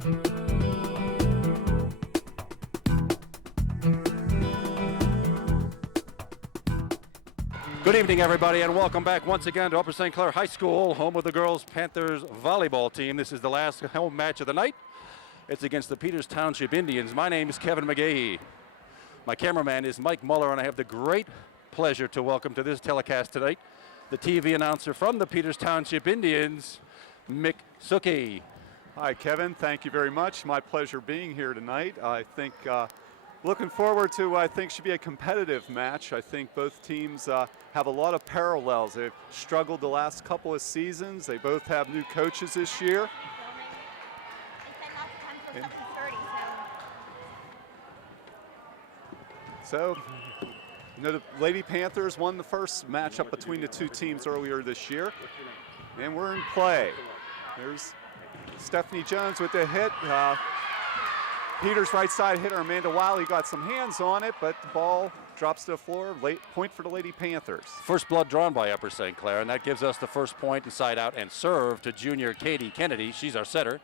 Good evening, everybody, and welcome back once again to Upper St. Clair High School, home of the girls Panthers volleyball team. This is the last home match of the night. It's against the Peters Township Indians. My name is Kevin McGahee. My cameraman is Mike Muller, and I have the great pleasure to welcome to this telecast tonight the TV announcer from the Peters Township Indians, Mick Suki. Hi, Kevin. Thank you very much. My pleasure being here tonight. I think looking forward to, I think, should be a competitive match. I think both teams have a lot of parallels. They've struggled the last couple of seasons. They both have new coaches this year. So, you know, the Lady Panthers won the first matchup between the two teams earlier this year. And we're in play. There's Stephanie Jones with the hit. Peters' right side hitter Amanda Wiley got some hands on it, but the ball drops to the floor. Late point for the Lady Panthers. First blood drawn by Upper St. Clair, and that gives us the first point inside out and serve to junior Katie Kennedy. She's our setter.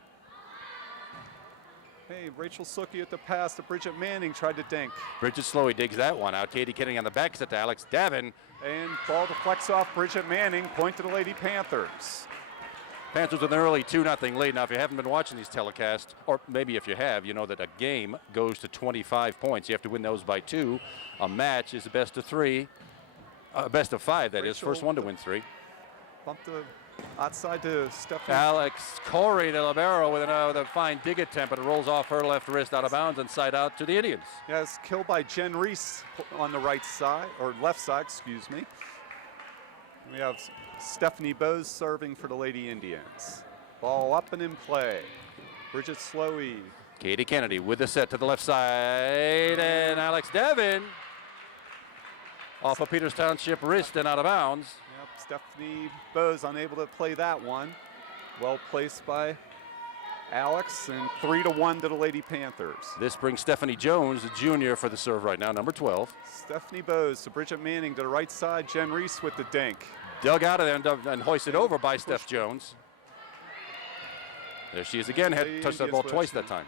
Hey, Rachel Suki at the pass to Bridget Manning, tried to dink. Bridget Slowey digs that one out. Katie Kennedy on the back set to Alex Davin. And ball deflects off Bridget Manning, point to the Lady Panthers. Panthers with an early 2-0 lead. Now, if you haven't been watching these telecasts, or maybe if you have, you know that a game goes to 25 points. You have to win those by 2. A match is a best of 3, best of 5, that is. First one to win 3. Bump the outside to Stephanie. Alex Corey to libero with a fine dig attempt, but it rolls off her left wrist out of bounds and side out to the Indians. Yes, killed by Jen Reese on the right side, or left side, excuse me. We have Stephanie Bose serving for the Lady Indians. Ball up and in play. Bridget Slowey. Katie Kennedy with the set to the left side, and Alex Devin off of Peters Township wrist and out of bounds. Yep, Stephanie Bose unable to play that one. Well placed by Alex, and 3-1 to the Lady Panthers. This brings Stephanie Jones, the junior, for the serve right now, number 12. Stephanie Bose to Bridget Manning to the right side. Jen Reese with the dink. Dug out of there and hoisted over by Steph Jones. There she is again, had touched that ball twice that time.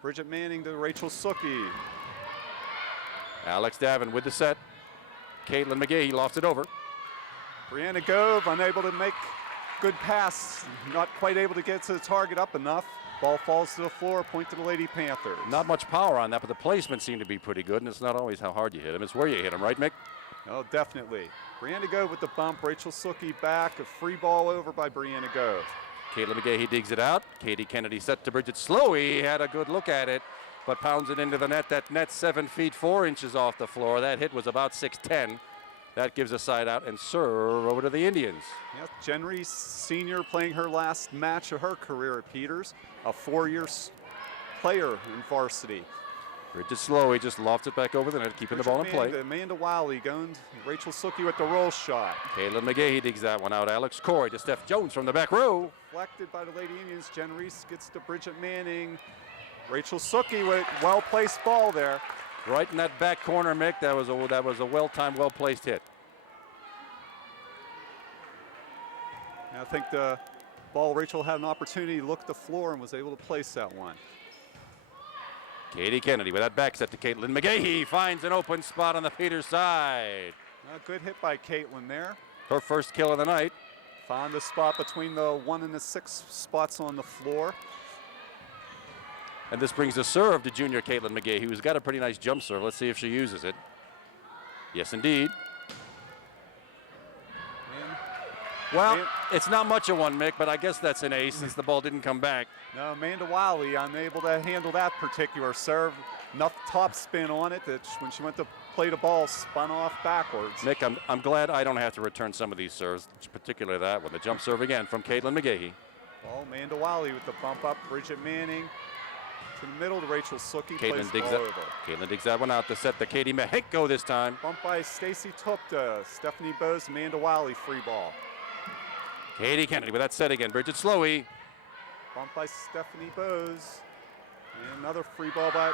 Bridget Manning to Rachel Suki. Alex Davin with the set. Caitlin McGahee lofts it over. Brianna Gove unable to make good pass, not quite able to get to the target up enough. Ball falls to the floor, point to the Lady Panthers. Not much power on that, but the placement seemed to be pretty good, and it's not always how hard you hit them, it's where you hit them, right, Mick? Oh, definitely. Brianna Gove with the bump, Rachel Suki back, a free ball over by Brianna Gove. Caitlin McGahee digs it out. Katie Kennedy set to Bridget Slowey, had a good look at it, but pounds it into the net. That net 7 feet 4 inches off the floor. That hit was about 6'10". That gives a side out and serve over to the Indians. Yep, Jen Reese, senior, playing her last match of her career at Peters, a 4-year player in varsity. Bridget Slowey just lofts it back over the net, keeping the ball in play. Amanda Wiley going to Rachel Suki with the roll shot. Caitlin McGahee digs that one out. Alex Corey to Steph Jones from the back row. Deflected by the Lady Indians. Jen Reese gets to Bridget Manning. Rachel Suki with well-placed ball there. Right in that back corner, Mick. That was a well-timed, well-placed hit. And I think the ball, Rachel had an opportunity to look at the floor and was able to place that one. Katie Kennedy with that back set to Caitlin McGahee. Finds an open spot on the Peters side. A good hit by Caitlin there. Her first kill of the night. Found the spot between the 1 and the 6 spots on the floor. And this brings a serve to junior Caitlin McGahee, who's got a pretty nice jump serve. Let's see if she uses it. Yes, indeed. Well, it's not much of one, Mick, but I guess that's an ace since the ball didn't come back. No, Amanda Wiley unable to handle that particular serve. Enough top spin on it that when she went to play the ball, spun off backwards. Mick, I'm glad I don't have to return some of these serves, particularly that one. The jump serve again from Caitlin McGahee. Ball, Amanda Wiley with the bump up. Bridget Manning to the middle to Rachel Suki. Caitlin digs that one out to set the Katie Mexico this time. Bump by Stacy Tupta. Stephanie Bose, Amanda Wiley, free ball. Katie Kennedy with that set again. Bridget Slowey. Bump by Stephanie Bose. And another free ball by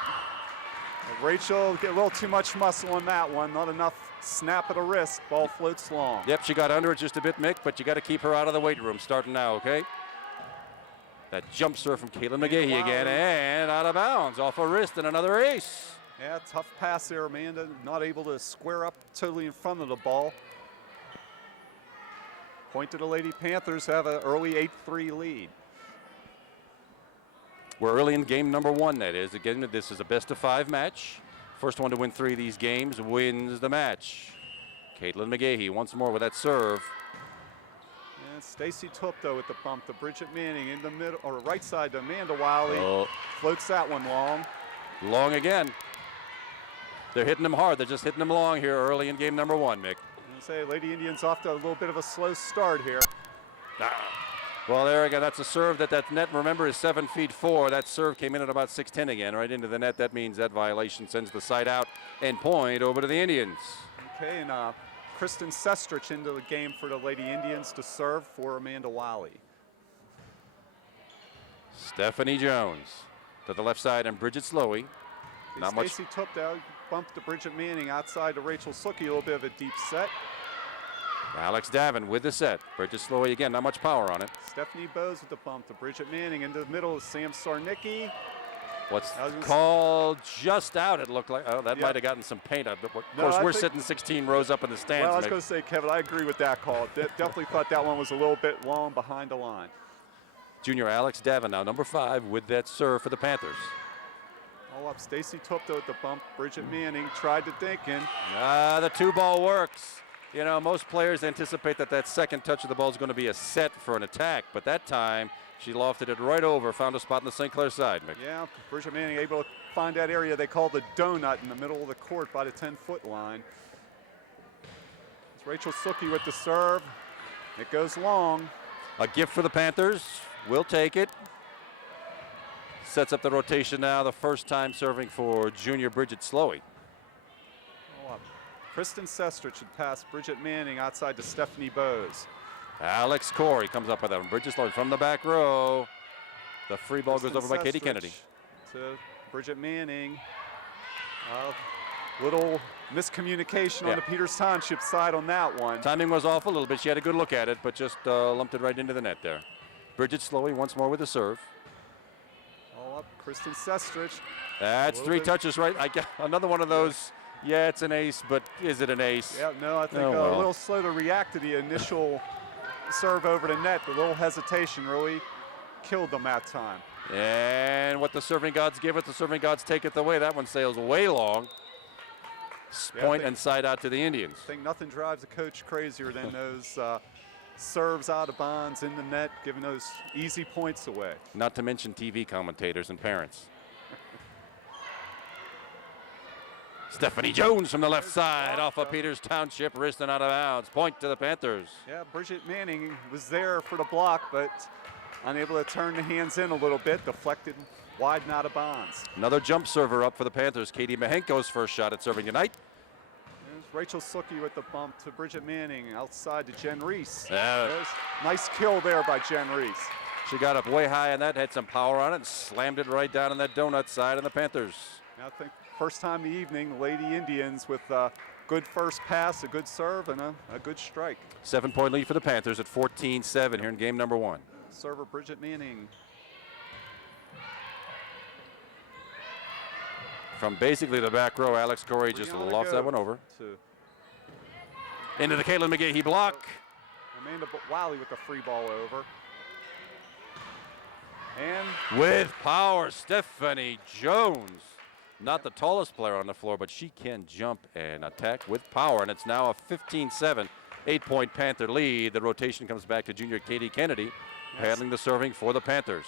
Rachel. Get a little too much muscle on that one. Not enough snap of the wrist. Ball floats long. Yep, she got under it just a bit, Mick, but you got to keep her out of the weight room starting now, okay? That jump serve from Caitlin McGahee again, and out of bounds, off a wrist, and another ace. Yeah, tough pass there, Amanda. Not able to square up totally in front of the ball. Point to the Lady Panthers, have an early 8-3 lead. We're early in game number 1, that is. Again, this is a best-of-5 match. First one to win 3 of these games wins the match. Caitlin McGahee once more with that serve. And Stacy Tupto with the bump to Bridget Manning in the middle, or right side to Amanda Wiley. Floats that one long. Long again. They're hitting them hard. They're just hitting them long here early in game number 1, Mick. Say Lady Indians off to a little bit of a slow start here. Well, there again, that's a serve that net, remember, is 7'4". That serve came in at about 6'10" again, right into the net. That means that violation sends the side out and point over to the Indians. Okay, and Kristen Sestrich into the game for the Lady Indians to serve for Amanda Wiley. Stephanie Jones to the left side and Bridget Slowey. Not much. Stacy Tupto bumped to Bridget Manning outside to Rachel Suki, a little bit of a deep set. Alex Davin with the set. Bridget Slowey again, not much power on it. Stephanie Bowes with the bump to Bridget Manning. Into the middle is Sam Sarnicki. What's called just out, it looked like. Oh, that might have gotten some paint up. Of course, we're sitting 16 rows up in the stands. Well, I was going to say, Kevin, I agree with that call. Definitely thought that one was a little bit long behind the line. Junior Alex Davin now, number 5, with that serve for the Panthers. All up, Stacy Tupto at the bump. Bridget Manning tried to dink in. The 2-ball works. You know, most players anticipate that second touch of the ball is going to be a set for an attack, but that time she lofted it right over, found a spot on the St. Clair side, Mick. Yeah, Bridget Manning able to find that area they call the donut in the middle of the court by the 10-foot line. It's Rachel Suki with the serve. It goes long. A gift for the Panthers. We'll take it. Sets up the rotation now, the first time serving for junior Bridget Slowey. Kristen Sestrich should pass Bridget Manning outside to Stephanie Bowes. Alex Corey comes up with that one. Bridget Slowey from the back row. The free ball goes over by Katie Kennedy. To Bridget Manning. Little miscommunication on the Peters Township side on that one. Timing was off a little bit. She had a good look at it, but just lumped it right into the net there. Bridget Slowey once more with the serve. All up, Kristen Sestrich. That's 3 touches, right? I got another one of those. Yeah, it's an ace, but is it an ace? Yeah, no, I think a little slow to react to the initial serve over the net. The little hesitation really killed them that time. And what the serving gods give it, the serving gods take it away. That one sails way long. Point and side out to the Indians. I think nothing drives a coach crazier than those serves out of bounds in the net, giving those easy points away. Not to mention TV commentators and parents. Stephanie Jones from the left side off of Peters Township, wrist and out of bounds. Point to the Panthers. Yeah, Bridget Manning was there for the block, but unable to turn the hands in a little bit, deflected wide and out of bounds. Another jump server up for the Panthers. Katie Mahenko's first shot at serving tonight. There's Rachel Suki with the bump to Bridget Manning outside to Jen Reese. Yeah. Nice kill there by Jen Reese. She got up way high on that, had some power on it, and slammed it right down on that donut side of the Panthers. I think first time of the evening, the Lady Indians with a good first pass, a good serve, and a good strike. 7-point lead for the Panthers at 14-7 here in game number 1. Server Bridget Manning. From basically the back row, Alex Corey just lofts that one over. Into the Caitlin McGahee block. Amanda Wiley with the free ball over. And with power, Stephanie Jones. Not the tallest player on the floor, but she can jump and attack with power. And it's now a 15-7, 8-point Panther lead. The rotation comes back to junior Katie Kennedy, handling the serving for the Panthers.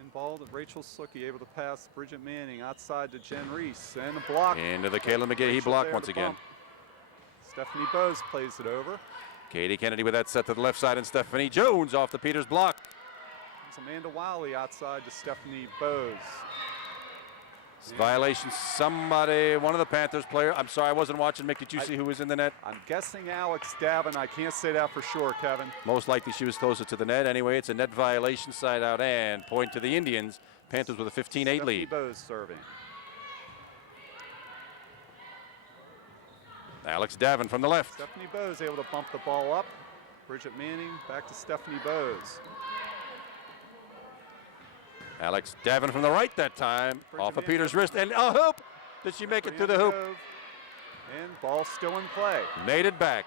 In ball to Rachel Suki, able to pass Bridget Manning outside to Jen Reese. And a block. Into the Caitlin McGahee block once again. Stephanie Bowes plays it over. Katie Kennedy with that set to the left side, and Stephanie Jones off the Peters block. It's Amanda Wiley outside to Stephanie Bowes. Violation, somebody, one of the Panthers players. I'm sorry, I wasn't watching. Mick, did you see who was in the net? I'm guessing Alex Davin. I can't say that for sure, Kevin. Most likely she was closer to the net. Anyway, it's a net violation, side out, and point to the Indians. Panthers with a 15-8 lead. Bowes serving. Alex Davin from the left. Stephanie Bowes able to bump the ball up. Bridget Manning back to Stephanie Bowes. Alex Davin from the right that time, off of Peters' wrist, and a hoop. Did she make it through the hoop? And ball still in play. Made it back.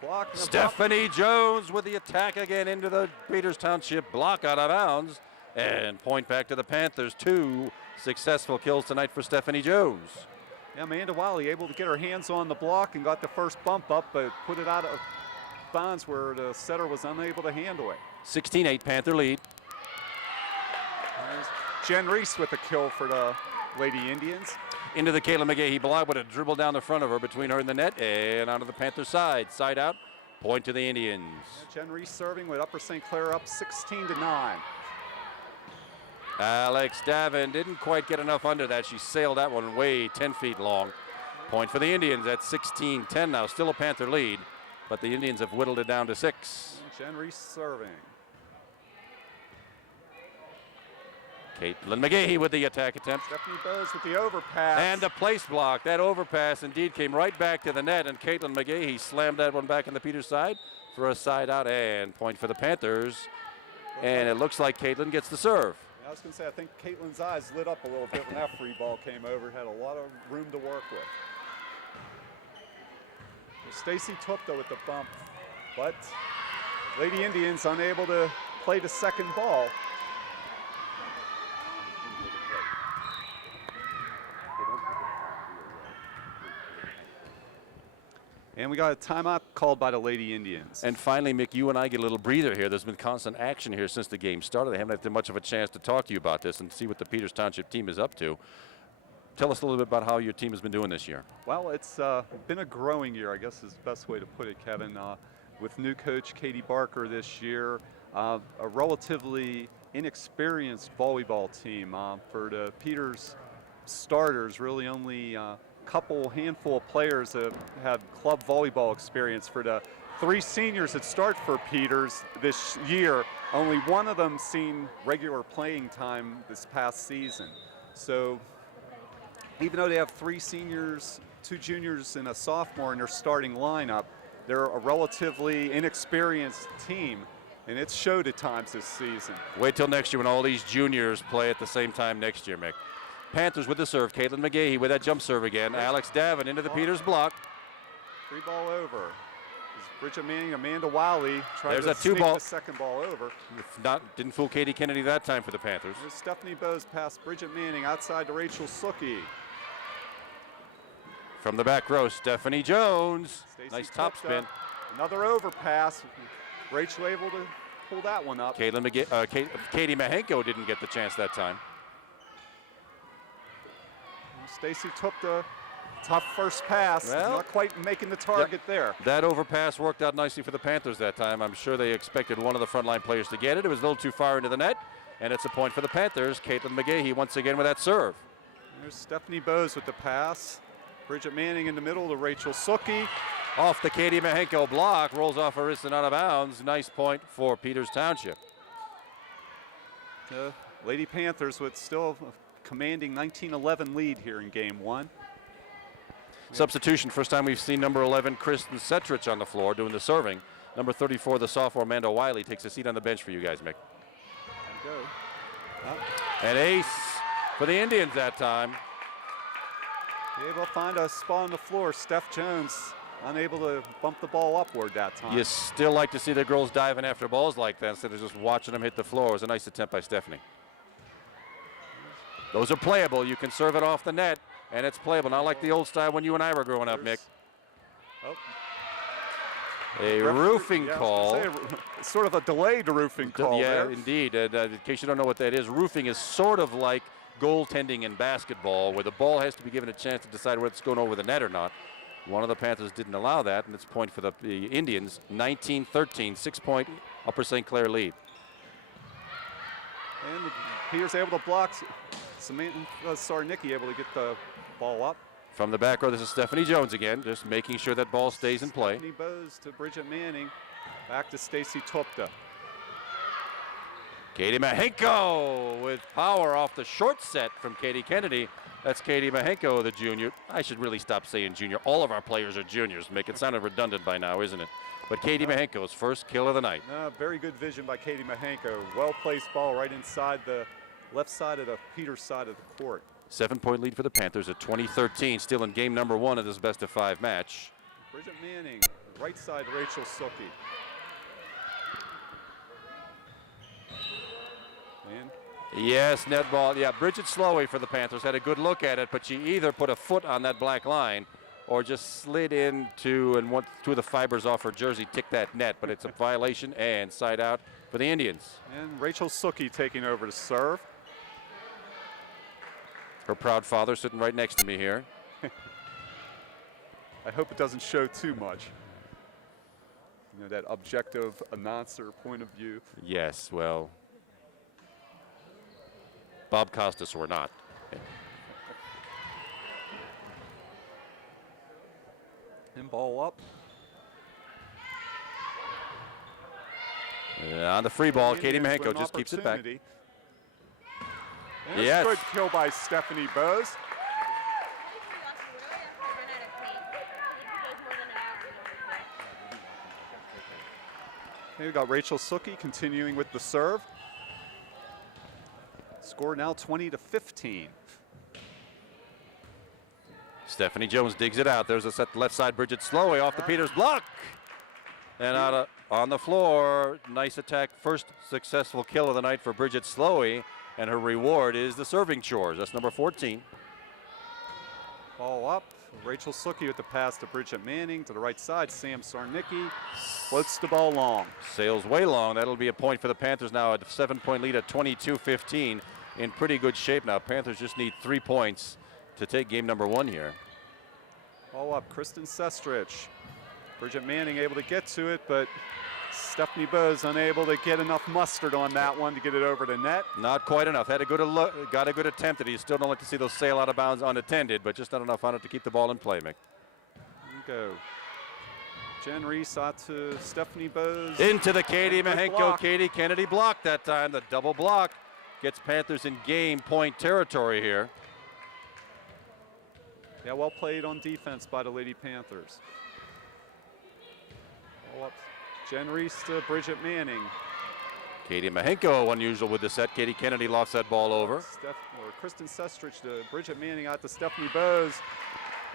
Block. Stephanie Jones with the attack again into the Peters Township block out of bounds. And point back to the Panthers. 2 successful kills tonight for Stephanie Jones. Yeah, Amanda Wiley able to get her hands on the block and got the first bump up, but put it out of bounds where the setter was unable to handle it. 16-8 Panther lead. There's Jen Reese with a kill for the Lady Indians. Into the Caitlin McGahee block with a dribble down the front of her between her and the net and onto the Panther side. Side out, point to the Indians. Yeah, Jen Reese serving with Upper St. Clair up 16-9. Alex Davin didn't quite get enough under that. She sailed that one way 10 feet long. Point for the Indians at 16-10 now. Still a Panther lead, but the Indians have whittled it down to 6. And Jen Reese serving. Caitlin McGahee with the attack attempt. Stephanie Bowes with the overpass. And a place block. That overpass indeed came right back to the net, and Caitlin McGahee slammed that one back on the Peters side for a side out and point for the Panthers. And it looks like Caitlin gets the serve. I was going to say, I think Caitlin's eyes lit up a little bit when that free ball came over. Had a lot of room to work with. Stacy Tupta with the bump, but Lady Indians unable to play the second ball. And we got a timeout called by the Lady Indians. And finally, Mick, you and I get a little breather here. There's been constant action here since the game started. I haven't had much of a chance to talk to you about this and see what the Peters Township team is up to. Tell us a little bit about how your team has been doing this year. Well, it's been a growing year, I guess is the best way to put it, Kevin. With new coach Katie Barker this year, a relatively inexperienced volleyball team. For the Peters starters, really only handful of players that have club volleyball experience. For the 3 seniors that start for Peters this year, only one of them seen regular playing time this past season. So even though they have 3 seniors, 2 juniors, and a sophomore in their starting lineup, they're a relatively inexperienced team, and it's showed at times this season. Wait till next year when all these juniors play at the same time next year, Mick. Panthers with the serve. Caitlin McGahee with that jump serve again. Alex Davin into the Peters block. Free ball over. Bridget Manning, Amanda Wiley tried There's to that sneak 2 ball. the second ball over. Didn't fool Katie Kennedy that time for the Panthers. There's Stephanie Bowes past Bridget Manning outside to Rachel Suki. From the back row, Stephanie Jones. Stacey Nice top Tupta. spin. Another overpass. Rachel able to pull that one up. Katie Mahenko didn't get the chance that time. Stacy Tupta, tough first pass. Well, not quite making the target there. That overpass worked out nicely for the Panthers that time. I'm sure they expected one of the frontline players to get it. It was a little too far into the net, and it's a point for the Panthers. Caitlin McGahee once again with that serve. There's Stephanie Bowes with the pass. Bridget Manning in the middle to Rachel Suki. Off the Katie Mahenko block, rolls off her wrist and out of bounds. Nice point for Peters Township. The Lady Panthers with still a commanding 19-11 lead here in game 1. Substitution, first time we've seen number 11, Kristen Setrich on the floor doing the serving. Number 34, the sophomore Amanda Wiley, takes a seat on the bench for you guys, Mick. An ace for the Indians that time. Able to find a spot on the floor. Steph Jones unable to bump the ball upward that time. You still like to see the girls diving after balls like that instead of just watching them hit the floor. It was a nice attempt by Stephanie. Those are playable. You can serve it off the net, and it's playable. Not like the old style when you and I were growing up, Mick. A roofing call. Sort of a delayed roofing call there. Indeed. In case you don't know what that is, roofing is sort of like goaltending in basketball, where the ball has to be given a chance to decide whether it's going over the net or not. One of the Panthers didn't allow that, and it's a point for the Indians. 19-13, 6-point Upper St. Clair lead. And Peters able to block. Samantha Sarnicki able to get the ball up. From the back row, this is Stephanie Jones again, just making sure that ball stays in play. Stephanie Bowes to Bridget Manning. Back to Stacy Tupta. Katie Mahenko with power off the short set from Katie Kennedy. That's Katie Mahenko, the junior. I should really stop saying junior. All of our players are juniors. Make it sound redundant by now, isn't it? But Katie Mahenko's first kill of the night. Very good vision by Katie Mahenko. Well-placed ball right inside the left side of the Peters side of the court. 7-point lead for the Panthers at 20-13, still in game number 1 of this best-of-5 match. Bridget Manning, right side Rachel Suki. And yes, net ball. Yeah, Bridget Slowey for the Panthers had a good look at it, but she either put a foot on that black line or just slid into and went through the fibers off her jersey, ticked that net, but it's a violation and side out for the Indians. And Rachel Suki taking over to serve. Her proud father sitting right next to me here. I hope it doesn't show too much. You know, that objective announcer point of view. Yes, well, Bob Costas or not. And ball up. On the free ball, Katie Indians Mahenko with an just keeps it back. opportunity. And Yes. Good kill by Stephanie Bose. Here we got Rachel Suki continuing with the serve. Score now 20-15. Stephanie Jones digs it out. There's a set left side. Bridget Slowey off the Peters block. And out on the floor. Nice attack. First successful kill of the night for Bridget Slowey. And her reward is the serving chores. That's number 14. Ball up. Rachel Suki with the pass to Bridget Manning to the right side. Sam Sarnicki floats the ball long. Sails way long. That'll be a point for the Panthers now. A 7-point lead at 22-15. In pretty good shape now. Panthers just need 3 points to take game number 1 here. Ball up. Kristen Sestrich. Bridget Manning able to get to it, but Stephanie Bose unable to get enough mustard on that one to get it over the net. Not quite enough. Had a good look, got a good attempt at it. You still don't like to see those sail out of bounds unattended, but just not enough on it to keep the ball in play, Mick. Go. Jen Reese out to Stephanie Bose. Into the Katie Good Mahenko. block. Katie Kennedy blocked that time. The double block gets Panthers in game point territory here. Yeah, well played on defense by the Lady Panthers. Ball up. Jen Reese to Bridget Manning. Katie Mahenko unusual with the set. Katie Kennedy lost that ball over. Kristen Sestrich to Bridget Manning out to Stephanie Bose.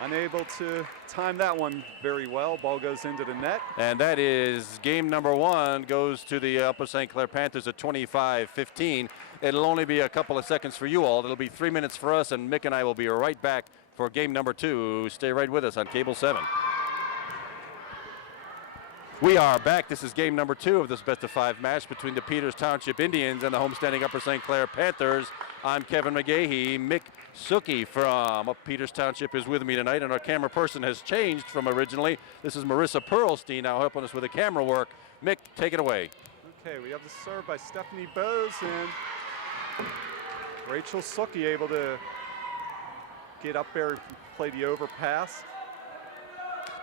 Unable to time that one very well. Ball goes into the net. And that is game number 1 goes to the Upper St. Clair Panthers at 25-15. It'll only be a couple of seconds for you all. It'll be 3 minutes for us, and Mick and I will be right back for game number 2. Stay right with us on Cable 7. We are back. This is game number 2 of this best-of-5 match between the Peters Township Indians and the homestanding Upper St. Clair Panthers. I'm Kevin McGahey. Mick Suki from Peters Township is with me tonight, and our camera person has changed from originally. This is Marissa Pearlstein now helping us with the camera work. Mick, take it away. Okay, we have the serve by Stephanie Bose, and Rachel Suki able to get up there and play the overpass.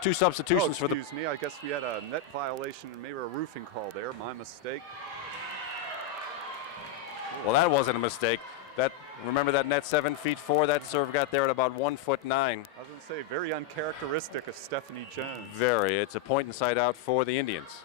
2 substitutions for the... Excuse me, I guess we had a net violation and maybe a roofing call there. My mistake. Well, that wasn't a mistake. Remember that net 7'4"? That serve got there at about 1'9". I was going to say, very uncharacteristic of Stephanie Jones. Very. It's a point inside out for the Indians.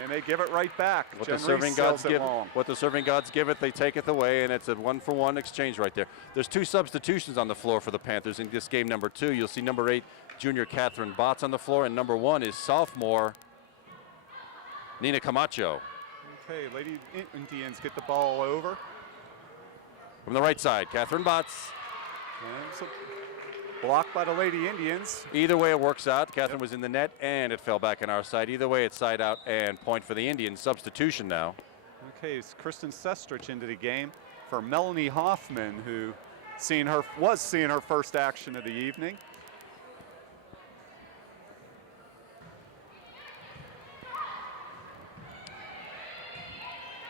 And they give it right back. What the serving gods give it, they take it away, and it's a 1-for-1 exchange right there. There's 2 substitutions on the floor for the Panthers in this game number 2. You'll see number 8, junior Catherine Botts on the floor, and number 1 is sophomore Nina Camacho. Okay, Lady Indians get the ball over. From the right side, Catherine Botts. And it's a block by the Lady Indians. Either way it works out. Catherine was in the net, and it fell back on our side. Either way, it's side out and point for the Indians. Substitution now. Okay, it's Kristen Sestrich into the game for Melanie Hoffman, who was seeing her first action of the evening.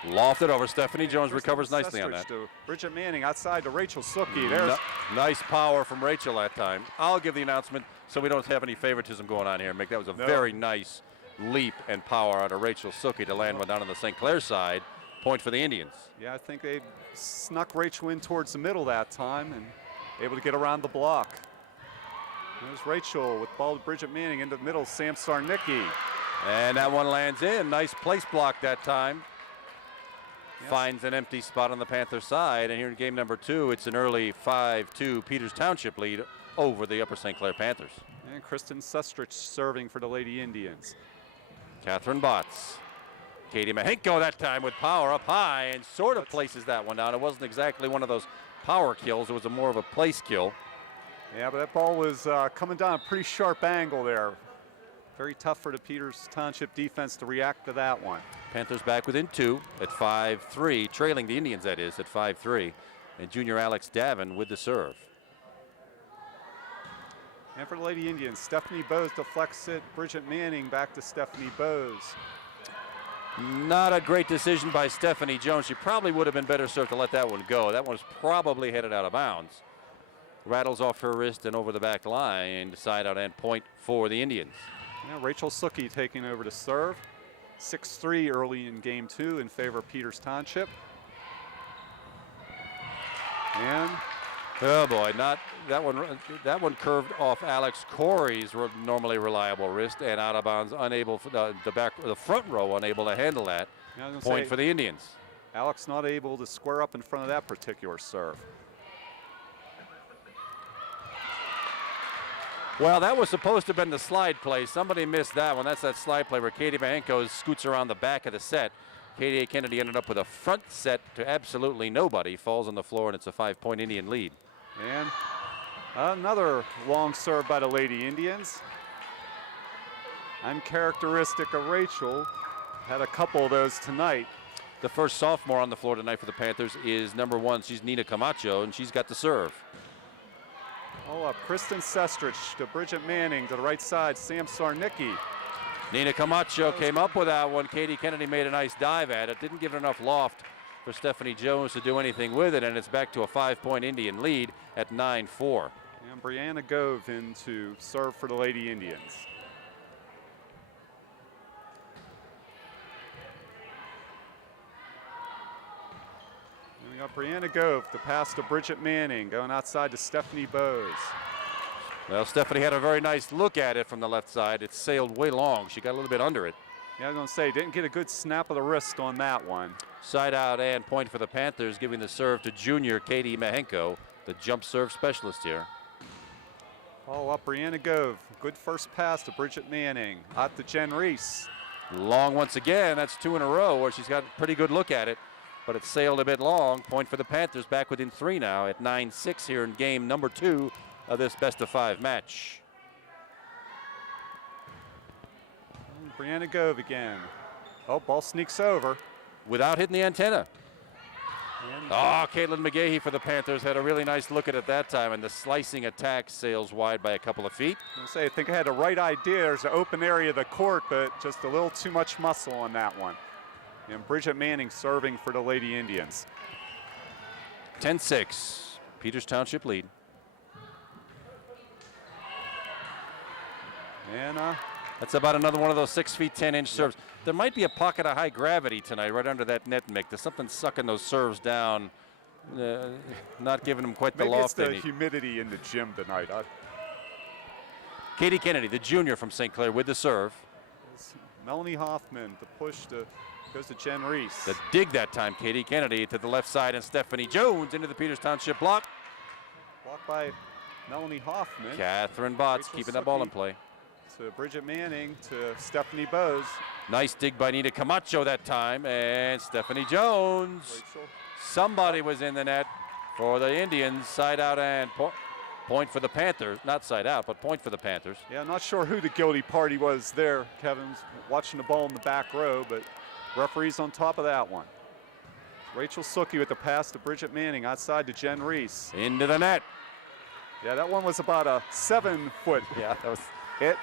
Lofted over. Stephanie Jones recovers nicely on Sestrich that. to Bridget Manning outside to Rachel Suki. There's Nice power from Rachel that time. I'll give the announcement so we don't have any favoritism going on here, Mick. That was a very nice leap and power out of Rachel Suki to land one down on the St. Clair side. Point for the Indians. Yeah, I think they snuck Rachel in towards the middle that time and able to get around the block. There's Rachel with ball to Bridget Manning into the middle, Sam Sarnicki. And that one lands in. Nice place block that time. Yes. Finds an empty spot on the Panther side. And here in game number 2, it's an early 5-2 Peters Township lead over the Upper St. Clair Panthers. And Kristen Sustrich serving for the Lady Indians. Catherine Botts. Katie Mahenko that time with power up high and sort of places that one down. It wasn't exactly one of those power kills. It was more of a place kill. Yeah, but that ball was coming down a pretty sharp angle there. Very tough for the Peters Township defense to react to that one. Panthers back within 2 at 5-3, trailing the Indians, that is, at 5-3. And junior Alex Davin with the serve. And for the Lady Indians, Stephanie Bowes deflects it. Bridget Manning back to Stephanie Bowes. Not a great decision by Stephanie Jones. She probably would have been better served to let that one go. That one was probably headed out of bounds. Rattles off her wrist and over the back line. Side out and point for the Indians. Yeah, Rachel Suki taking over to serve. 6-3 early in game 2 in favor of Peters Township. And oh boy, not that one. That one curved off Alex Corey's normally reliable wrist and out of bounds. Unable for the front row unable to handle that. Yeah, point for the Indians. Alex not able to square up in front of that particular serve. Well, that was supposed to have been the slide play. Somebody missed that one. That's that slide play where Katie Mahenko scoots around the back of the set. Katie Kennedy ended up with a front set to absolutely nobody. Falls on the floor, and it's a 5-point Indian lead. And another long serve by the Lady Indians. Uncharacteristic of Rachel. Had a couple of those tonight. The first sophomore on the floor tonight for the Panthers is number 1. She's Nina Camacho, and she's got the serve. Oh, up Kristen Sestrich to Bridget Manning to the right side, Sam Sarnicki. Nina Camacho came up with that one. Katie Kennedy made a nice dive at it. Didn't give it enough loft for Stephanie Jones to do anything with it, and it's back to a 5-point Indian lead at 9-4. And Brianna Gove in to serve for the Lady Indians. We got Brianna Gove to pass to Bridget Manning, going outside to Stephanie Bowes. Well, Stephanie had a very nice look at it from the left side. It sailed way long. She got a little bit under it. Yeah, I was going to say, didn't get a good snap of the wrist on that one. Side out and point for the Panthers, giving the serve to junior Katie Mahenko, the jump serve specialist here. Follow up Brianna Gove. Good first pass to Bridget Manning. Out to Jen Reese. Long once again. That's 2 in a row where she's got a pretty good look at it. But it sailed a bit long. Point for the Panthers, back within 3 now at 9-6 here in game number 2 of this best-of-5 match. Brianna Gove again. Oh, ball sneaks over. Without hitting the antenna. Oh, Caitlin McGahee for the Panthers had a really nice look at it that time, and the slicing attack sails wide by a couple of feet. I think I had the right idea. There's an open area of the court, but just a little too much muscle on that one. And Bridget Manning serving for the Lady Indians. 10-6, Peters Township lead. And that's about another one of those 6 feet 10-inch serves. There might be a pocket of high gravity tonight right under that net, Mick. There's something sucking those serves down, not giving them quite the loft. Maybe it's the humidity in the gym tonight. Katie Kennedy, the junior from St. Clair, with the serve. Melanie Hoffman, the push goes to Jen Reese. The dig that time, Katie Kennedy to the left side, and Stephanie Jones into the Peters Township block. Blocked by Melanie Hoffman. Catherine Botts keeping that ball in play. To Bridget Manning to Stephanie Bowes. Nice dig by Nina Camacho that time, and Stephanie Jones. Rachel. Somebody was in the net for the Indians. Side out and point for the Panthers. Not side out, but point for the Panthers. Yeah, I'm not sure who the guilty party was there. Kevin's watching the ball in the back row, but referee's on top of that one. Rachel Suki with the pass to Bridget Manning outside to Jen Reese. Into the net. Yeah, that one was about a 7-foot. Yeah, that was it.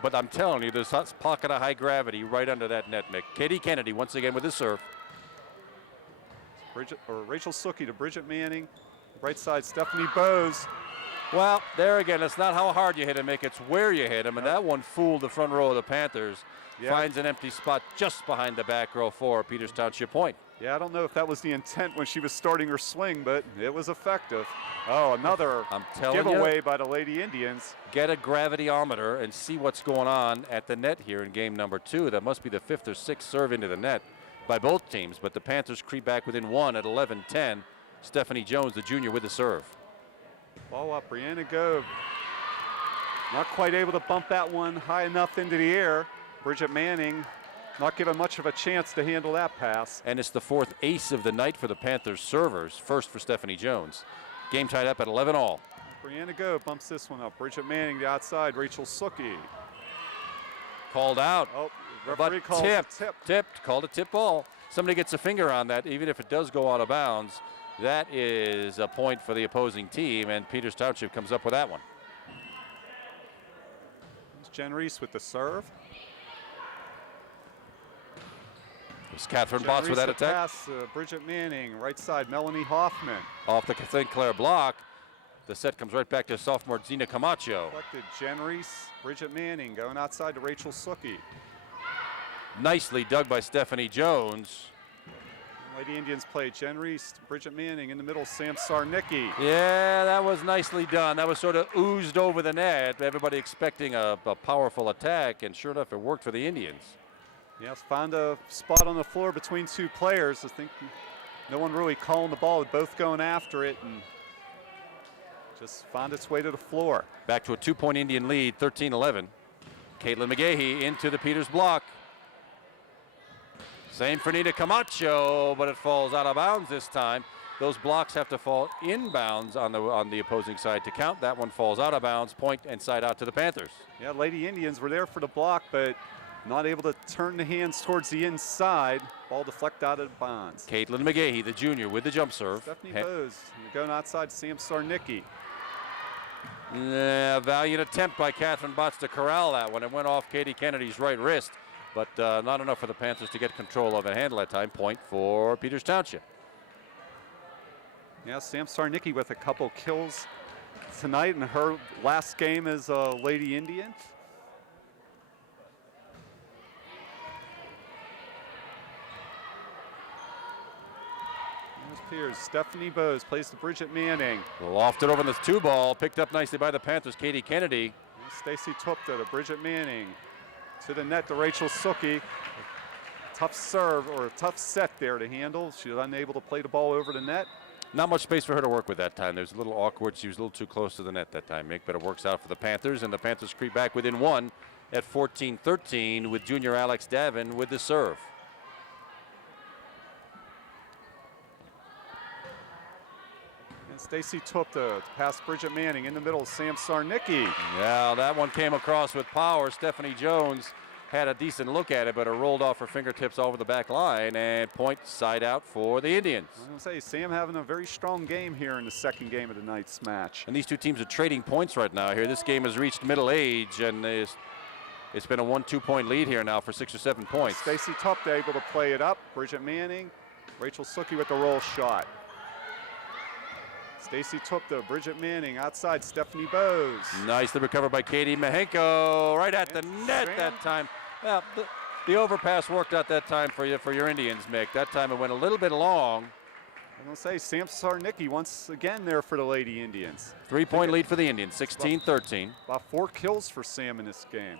But I'm telling you, there's a pocket of high gravity right under that net, Mick. Katie Kennedy once again with the serve. Rachel Suki to Bridget Manning. Right side, Stephanie Bowes. Well, there again, it's not how hard you hit him, Mick. It's where you hit him, and that one fooled the front row of the Panthers. Yeah. Finds an empty spot just behind the back row for Peters Township point. Yeah, I don't know if that was the intent when she was starting her swing, but it was effective. Oh, another giveaway by the Lady Indians. Get a gravityometer and see what's going on at the net here in game number 2. That must be the 5th or 6th serve into the net by both teams, but the Panthers creep back within 1 at 11-10. Stephanie Jones, the junior, with the serve. Ball up, Brianna Gove. Not quite able to bump that one high enough into the air. Bridget Manning not given much of a chance to handle that pass. And it's the 4th ace of the night for the Panthers servers, first for Stephanie Jones. Game tied up at 11-all. Brianna Gove bumps this one up. Bridget Manning the outside, Rachel Suki. Called out. Oh, referee calls tipped, called a tip ball. Somebody gets a finger on that, even if it does go out of bounds. That is a point for the opposing team, and Peters Township comes up with that one. It's Jen Reese with the serve. It's Catherine Botts with that attack. Pass, Bridget Manning, right side, Melanie Hoffman. Off the St. Clair block. The set comes right back to sophomore Zena Camacho. Collected Jen Reese, Bridget Manning going outside to Rachel Suki. Nicely dug by Stephanie Jones. Lady Indians play Jen Reese, Bridget Manning in the middle, Sam Sarnicki. Yeah, that was nicely done. That was sort of oozed over the net. Everybody expecting a powerful attack, and sure enough, it worked for the Indians. Yes, found a spot on the floor between two players. I think no one really calling the ball, both going after it, and just found its way to the floor. Back to a 2-point Indian lead, 13-11. Caitlin McGahee into the Peters block. Same for Nina Camacho, but it falls out of bounds this time. Those blocks have to fall inbounds on the opposing side to count. That one falls out of bounds, point and side out to the Panthers. Yeah, Lady Indians were there for the block, but not able to turn the hands towards the inside. Ball deflect out of bounds. Caitlin McGahee, the junior, with the jump serve. Stephanie Bose going outside, Sam Sarnicki. Valiant attempt by Catherine Botts to corral that one. It went off Katie Kennedy's right wrist, but not enough for the Panthers to get control of and handle that time. Point for Peters Township. Yeah, Sam Sarnicki with a couple kills tonight in her last game as a Lady Indian. Here's Stephanie Bose, plays to Bridget Manning. Lofted over in this 2-ball, picked up nicely by the Panthers, Katie Kennedy. Stacy Tupta to Bridget Manning. To the net to Rachel Suki. Tough serve, or a tough set there to handle. She was unable to play the ball over the net. Not much space for her to work with that time. There's a little awkward. She was a little too close to the net that time, Mick, but it works out for the Panthers, and the Panthers creep back within 1 at 14-13 with junior Alex Davin with the serve. Stacy Tupta past Bridget Manning in the middle, Sam Sarnicki. Yeah, that one came across with power. Stephanie Jones had a decent look at it, but it rolled off her fingertips over the back line, and point side out for the Indians. I was going to say, Sam having a very strong game here in the second game of the night's match. And these two teams are trading points right now here. This game has reached middle age, and it's been a 1-2 point lead here now for 6 or 7 points. Stacy Tupta able to play it up. Bridget Manning, Rachel Suki with the roll shot. Stacy Tupta, Bridget Manning outside, Stephanie Bose. Nicely recovered by Katie Mahenko, right at the net that time. Well, the overpass worked out that time for your Indians, Mick. That time it went a little bit long. I'm going to say Sam Sarnicki once again there for the Lady Indians. 3-point lead for the Indians, 16-13. About 4 kills for Sam in this game.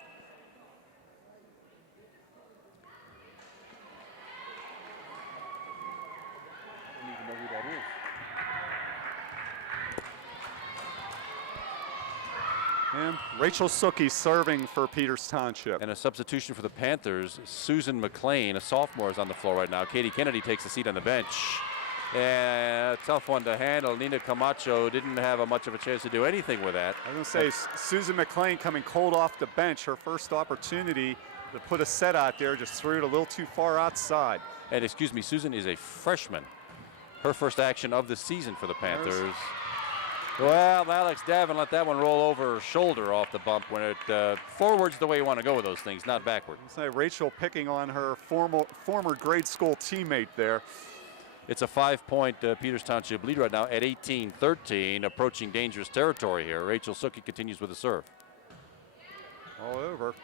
And Rachel Suki serving for Peters Township. And a substitution for the Panthers, Susan McLean, a sophomore, is on the floor right now. Katie Kennedy takes a seat on the bench. And a tough one to handle. Nina Camacho didn't have much of a chance to do anything with that. I was going to say, Susan McLean coming cold off the bench. Her first opportunity to put a set out there, just threw it a little too far outside. And excuse me, Susan is a freshman. Her first action of the season for the Panthers. Well, Alex Davin let that one roll over her shoulder off the bump when it forwards the way you want to go with those things, not backward. Say Rachel picking on her former grade school teammate there. It's a 5-point Peters Township lead right now at 18-13, approaching dangerous territory here. Rachel Suki continues with the serve. All over.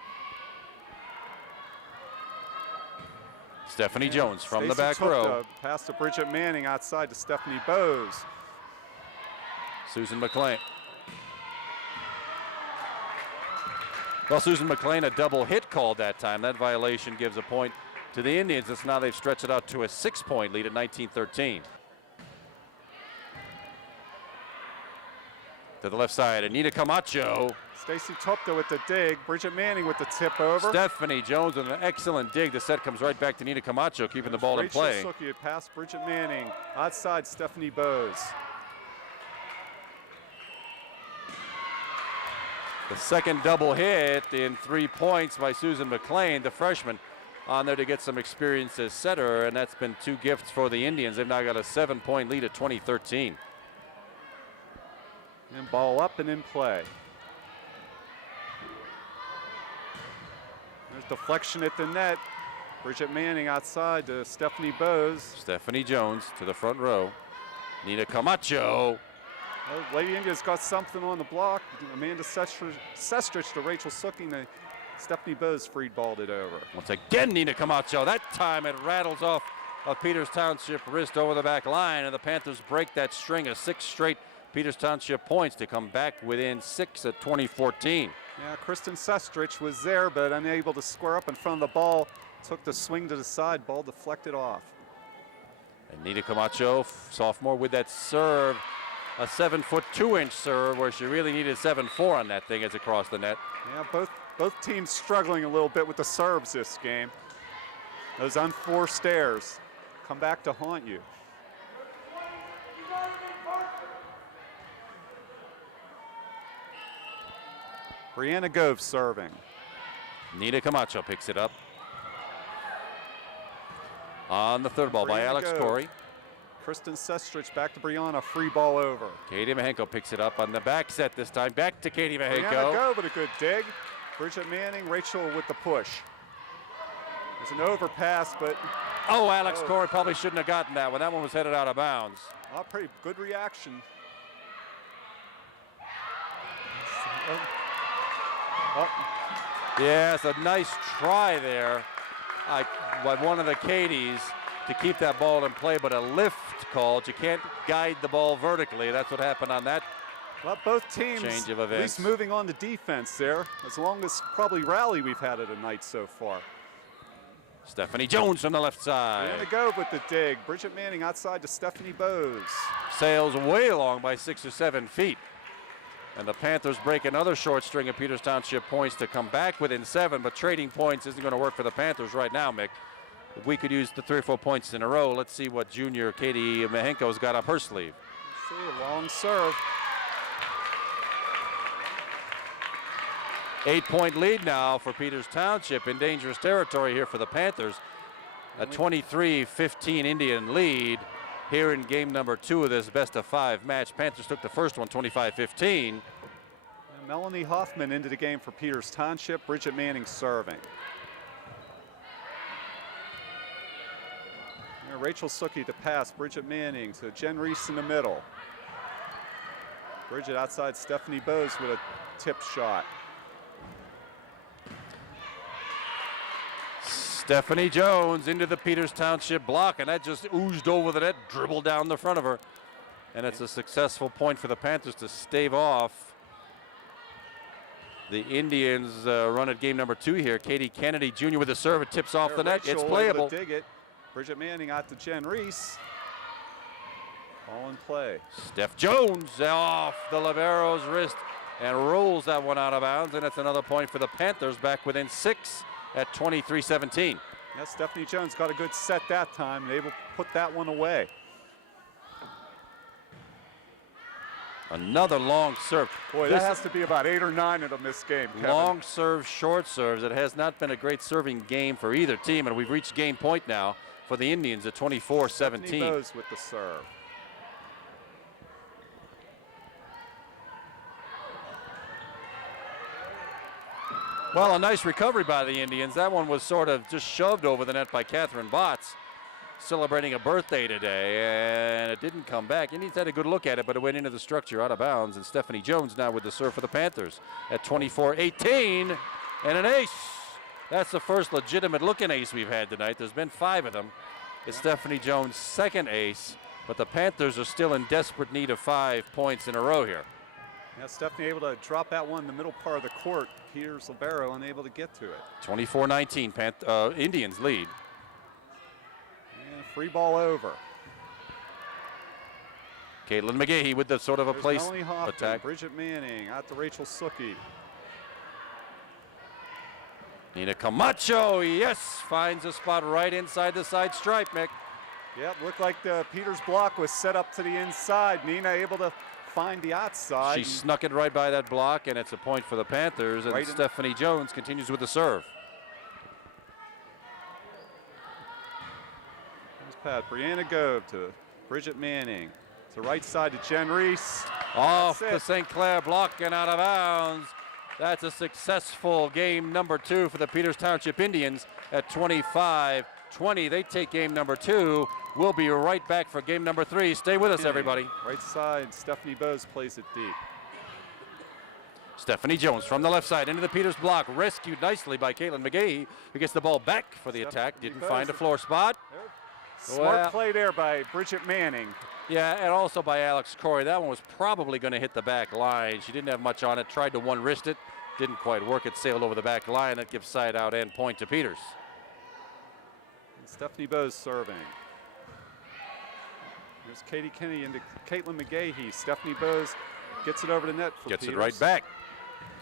Stephanie Jones from the Stacey back took row. the pass to Bridget Manning outside to Stephanie Bowes. Susan McLean. Well, Susan McLean, a double hit called that time. That violation gives a point to the Indians. It's now they've stretched it out to a 6-point lead at 19-13. To the left side, Anita Camacho. Stacey Tupta with the dig. Bridget Manning with the tip over. Stephanie Jones with an excellent dig. The set comes right back to Nina Camacho, keeping the ball in play. Rachel Suki had passed Bridget Manning. Outside Stephanie Bowes. The second double hit in 3 points by Susan McLean, the freshman, on there to get some experience as setter, and that's been 2 gifts for the Indians. They've now got a 7-point lead at 20-13. And ball up and in play. There's deflection at the net. Bridget Manning outside to Stephanie Bowes. Stephanie Jones to the front row. Nina Camacho. Oh, Lady Indians got something on the block. Amanda Sestrich to Rachel Suki. And Stephanie Bowes freed balled it over. Once again, Nina Camacho. That time it rattles off of Peters Township wrist over the back line, and the Panthers break that string of 6 straight Peters Township points to come back within 6 at 20-14. Yeah, Kristen Sestrich was there, but unable to square up in front of the ball. Took the swing to the side, ball deflected off. And Nina Camacho, sophomore, with that serve, a 7-foot 2-inch serve, where she really needed 7-4 on that thing as it crossed the net. Yeah, both teams struggling a little bit with the serves this game. Those unforced errors come back to haunt you. Brianna Gove serving. Nina Camacho picks it up. On the third ball by Brianna Alex Gove. Corey. Kristen Sestrich back to Brianna, free ball over. Katie Mahenko picks it up on the back set this time. Back to Katie Brianna Mahenko. Gove with a good dig. Bridget Manning, Rachel with the push. There's an overpass, but Oh, Alex Corey probably shouldn't have gotten that one. That one was headed out of bounds. pretty good reaction. Yes, a nice try there by one of the Katies to keep that ball in play, but a lift called. You can't guide the ball vertically. That's what happened on that. Well, both teams Change of at events. least moving on to defense there, as long as probably rally we've had at a night so far. Stephanie Jones from the left side. Brianna Gove with the dig. Bridget Manning outside to Stephanie Bowes. Sails way long by 6 or 7 feet. And the Panthers break another short string of Peters Township points to come back within 7, but trading points isn't going to work for the Panthers right now, Mick. If we could use the 3 or 4 points in a row, let's see what junior Katie Mahenko's got up her sleeve. See, a long serve. 8-point lead now for Peters Township, in dangerous territory here for the Panthers. A 23-15 Indian lead here in game number 2 of this best-of-5 match. Panthers took the first one 25-15. And Melanie Hoffman into the game for Peters Township. Bridget Manning serving. Here, Rachel Suki to pass. Bridget Manning to Jen Reese in the middle. Bridget outside Stephanie Bowes with a tip shot. Stephanie Jones into the Peters Township block, and that just oozed over the net, dribbled down the front of her. And it's a successful point for the Panthers to stave off the Indians' run at game number 2 here. Katie Kennedy Jr. with the serve. It tips off the net. Rachel It's able playable. to dig it. Bridget Manning out to Jen Reese. All in play. Steph Jones off the libero's wrist and rolls that one out of bounds, and it's another point for the Panthers, back within 6 at 23-17. Yeah, Stephanie Jones got a good set that time and able to put that one away. Another long serve. Boy, This that has to be about 8 or 9 of them this game, Kevin. long serve, short serves. It has not been a great serving game for either team, and we've reached game point now for the Indians at 24-17. Stephanie Bowes with the serve. Well, a nice recovery by the Indians. That one was sort of just shoved over the net by Catherine Botts. celebrating a birthday today, and it didn't come back. Indians had a good look at it, but it went into the structure out of bounds, and Stephanie Jones now with the serve for the Panthers at 24-18, and an ace. That's the first legitimate looking ace we've had tonight. There's been 5 of them. It's Stephanie Jones' second ace, but the Panthers are still in desperate need of 5 points in a row here. Yeah, Stephanie able to drop that one in the middle part of the court. Peters Libero unable to get to it. 24-19, Indians lead. And free ball over. Caitlin McGahee with the sort of a There's place Melanie Hoffman, attack. Bridget Manning out to Rachel Suki. Nina Camacho, yes, finds a spot right inside the side stripe, Mick. Yep, looked like the Peters block was set up to the inside. Nina able to find the outside. She snuck it right by that block, and it's a point for the Panthers, and Stephanie Jones continues with the serve. Here's Pat. Brianna Gove to Bridget Manning. To right side to Jen Reese. Off the St. Clair block and out of bounds. That's a successful game number 2 for the Peters Township Indians at 25-20. They take game number 2. We'll be right back for game number 3. Stay with us, everybody. Right side, Stephanie Bose plays it deep. Stephanie Jones from the left side into the Peters block. Rescued nicely by Caitlin McGahee, who gets the ball back for the attack. Didn't find a floor spot. Smart play there by Bridget Manning. Yeah, and also by Alex Corey. That one was probably going to hit the back line. She didn't have much on it. Tried to one-wrist it. Didn't quite work. It sailed over the back line. That gives side out and point to Peters. And Stephanie Bose serving. There's Katie Kennedy into Caitlin McGahee. Stephanie Bose gets it over the net for Gets Peters. it right back.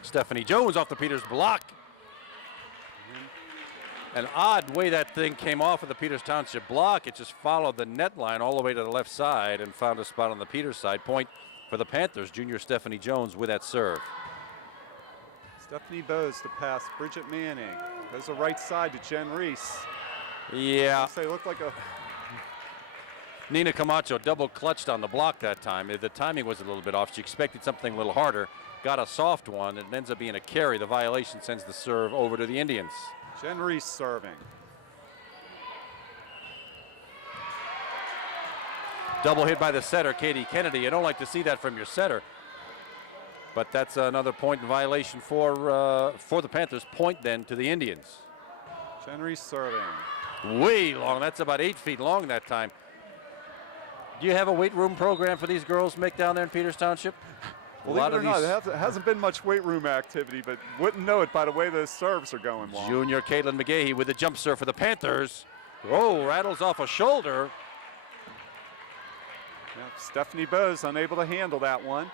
Stephanie Jones off the Peters block. An odd way that thing came off of the Peters Township block. It just followed the net line all the way to the left side and found a spot on the Peters side. Point for the Panthers. Junior Stephanie Jones with that serve. Stephanie Bose to pass Bridget Manning. Goes the right side to Jen Reese. Yeah. They look like a... Nina Camacho double clutched on the block that time. The timing was a little bit off. She expected something a little harder. Got a soft one. It ends up being a carry. The violation sends the serve over to the Indians. Jen Reese serving. Double hit by the setter, Katie Kennedy. You don't like to see that from your setter. But that's another point in violation for the Panthers. Point then to the Indians. Jen Reese serving. Way long. That's about 8 feet long that time. Do you have a weight room program for these girls, Mick, down there in Peters Township? Believe it or not, it hasn't been much weight room activity, but wouldn't know it by the way the serves are going long. Junior Caitlin McGahee with the jump serve for the Panthers. Oh, rattles off a shoulder. Yep, Stephanie Bose unable to handle that one.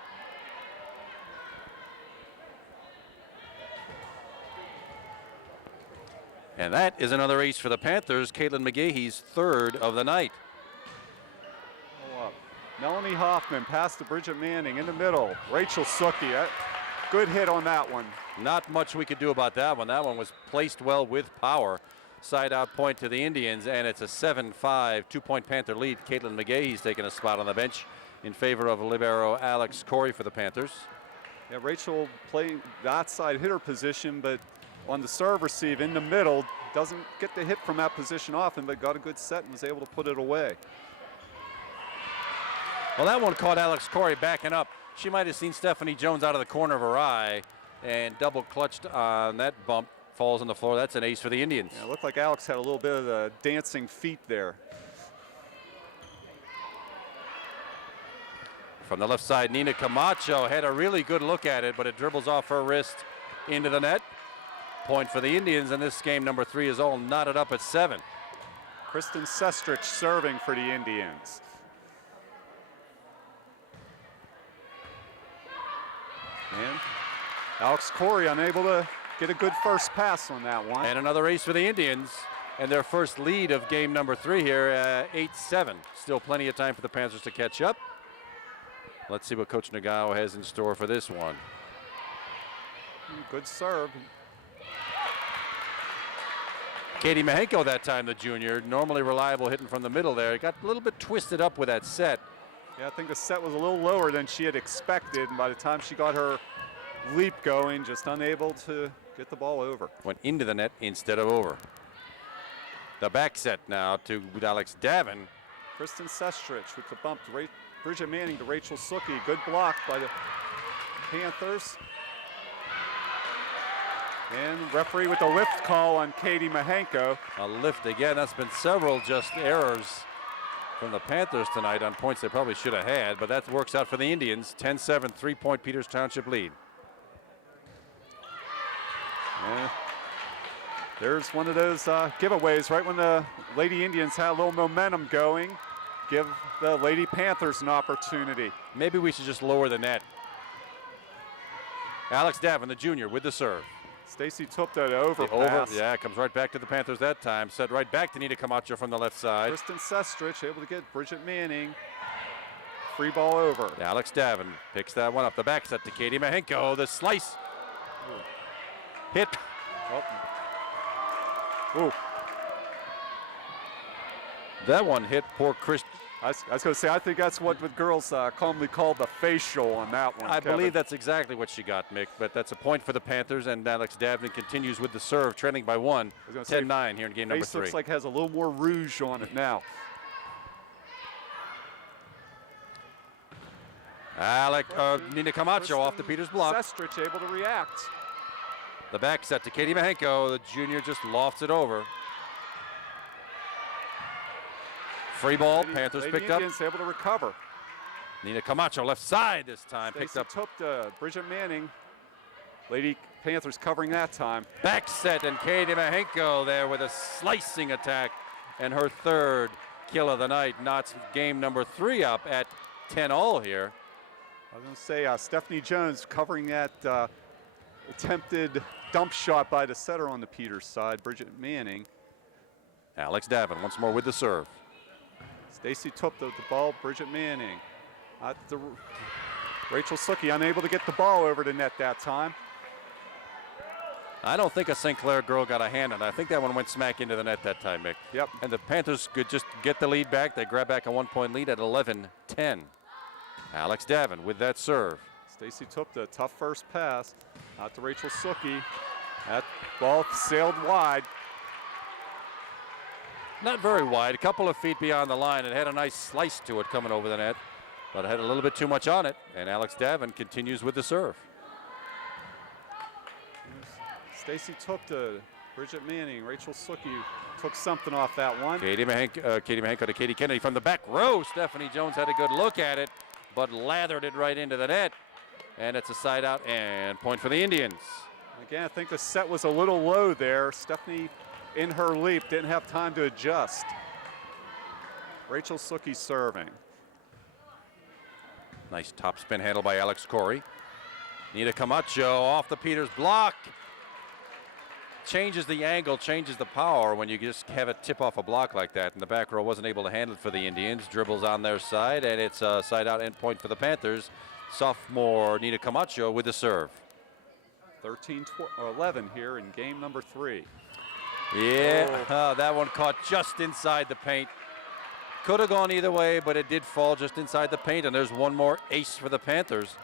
And that is another ace for the Panthers. Caitlin McGahee's 3rd of the night. Melanie Hoffman past to Bridget Manning in the middle. Rachel Suki, good hit on that one. Not much we could do about that one. That one was placed well with power. Side out point to the Indians, and it's a 7-5 2-point Panther lead. Caitlin McGahee's taking a spot on the bench in favor of libero Alex Corey for the Panthers. Yeah, Rachel playing the outside hitter position, but on the serve receive in the middle, doesn't get the hit from that position often, but got a good set and was able to put it away. Well, that one caught Alex Corey backing up. She might have seen Stephanie Jones out of the corner of her eye and double clutched on that bump. Falls on the floor. That's an ace for the Indians. Yeah, it looked like Alex had a little bit of the dancing feet there. From the left side, Nina Camacho had a really good look at it, but it dribbles off her wrist into the net. Point for the Indians, and this game number 3 is all knotted up at 7. Kristen Sestrich serving for the Indians. And Alex Corey unable to get a good first pass on that one. And another ace for the Indians, and their first lead of game number 3 here, 8-7. Still plenty of time for the Panthers to catch up. Let's see what Coach Nagao has in store for this one. Good serve. Katie Mahenko that time, the junior, normally reliable hitting from the middle there. It got a little bit twisted up with that set. Yeah, I think the set was a little lower than she had expected, and by the time she got her leap going, just unable to get the ball over. Went into the net instead of over. The back set now to Alex Davin. Kristen Sestrich with the bump to Bridget Manning to Rachel Suki. Good block by the Panthers. And referee with a lift call on Katie Mahenko. A lift again. That's been several just errors from the Panthers tonight on points they probably should have had, but that works out for the Indians. 10-7, 3-point Peters Township lead. Yeah. There's one of those giveaways right when the Lady Indians had a little momentum going. Give the Lady Panthers an opportunity. Maybe we should just lower the net. Alex Davin, the junior, with the serve. Stacy Tupta to overpass. Yeah, comes right back to the Panthers that time. Set right back to Nina Camacho from the left side. Kristen Sestrich able to get Bridget Manning. Free ball over. Alex Davin picks that one up. The back set to Katie Mahenko. The slice. Hit. Oh. Ooh. That one hit poor Chris. I was going to say, I think that's what the girls calmly call the facial on that one. I believe that's exactly what she got, Mick, but that's a point for the Panthers, and Alex Davin continues with the serve, trailing by one, 10-9 here in game number 3. Looks like has a little more rouge on it now. Nina Camacho off the Peters block. Sestrich able to react. The back set to Katie Mahenko. The junior just lofts it over. Free ball, Panthers picked up. Indians able to recover. Nina Camacho left side this time. Picked up. Bridget Manning. Lady Panthers covering that time. Back set and Katie Mahenko there with a slicing attack and her third kill of the night. Knots game number 3 up at 10-all here. I was going to say Stephanie Jones covering that attempted dump shot by the setter on the Peters side. Bridget Manning. Alex Davin once more with the serve. Stacy Tupta with the ball, Bridget Manning. Rachel Suki unable to get the ball over the net that time. I don't think a St. Clair girl got a hand on it. I think that one went smack into the net that time, Mick. Yep. And the Panthers could just get the lead back. They grab back a 1-point lead at 11-10. Alex Davin with that serve. Stacy Tupta, tough first pass. Out to Rachel Suki. That ball sailed wide. Not very wide, a couple of feet beyond the line. It had a nice slice to it coming over the net, but it had a little bit too much on it, and Alex Davin continues with the serve. Stacy Tupta, Bridget Manning, Rachel Suki took something off that one. Katie Mahenko to Katie Kennedy from the back row. Stephanie Jones had a good look at it, but lathered it right into the net, and it's a side out and point for the Indians. Again, I think the set was a little low there. Stephanie, in her leap, didn't have time to adjust. Rachel Suki serving. Nice top spin handle by Alex Corey. Nina Camacho off the Peters block. Changes the angle, changes the power when you just have it tip off a block like that. And the back row wasn't able to handle it for the Indians. Dribbles on their side, and it's a side out end point for the Panthers. Sophomore Nina Camacho with the serve. 13-11 here in game number 3. Yeah, that one caught just inside the paint. Could have gone either way, but it did fall just inside the paint, and there's one more ace for the Panthers.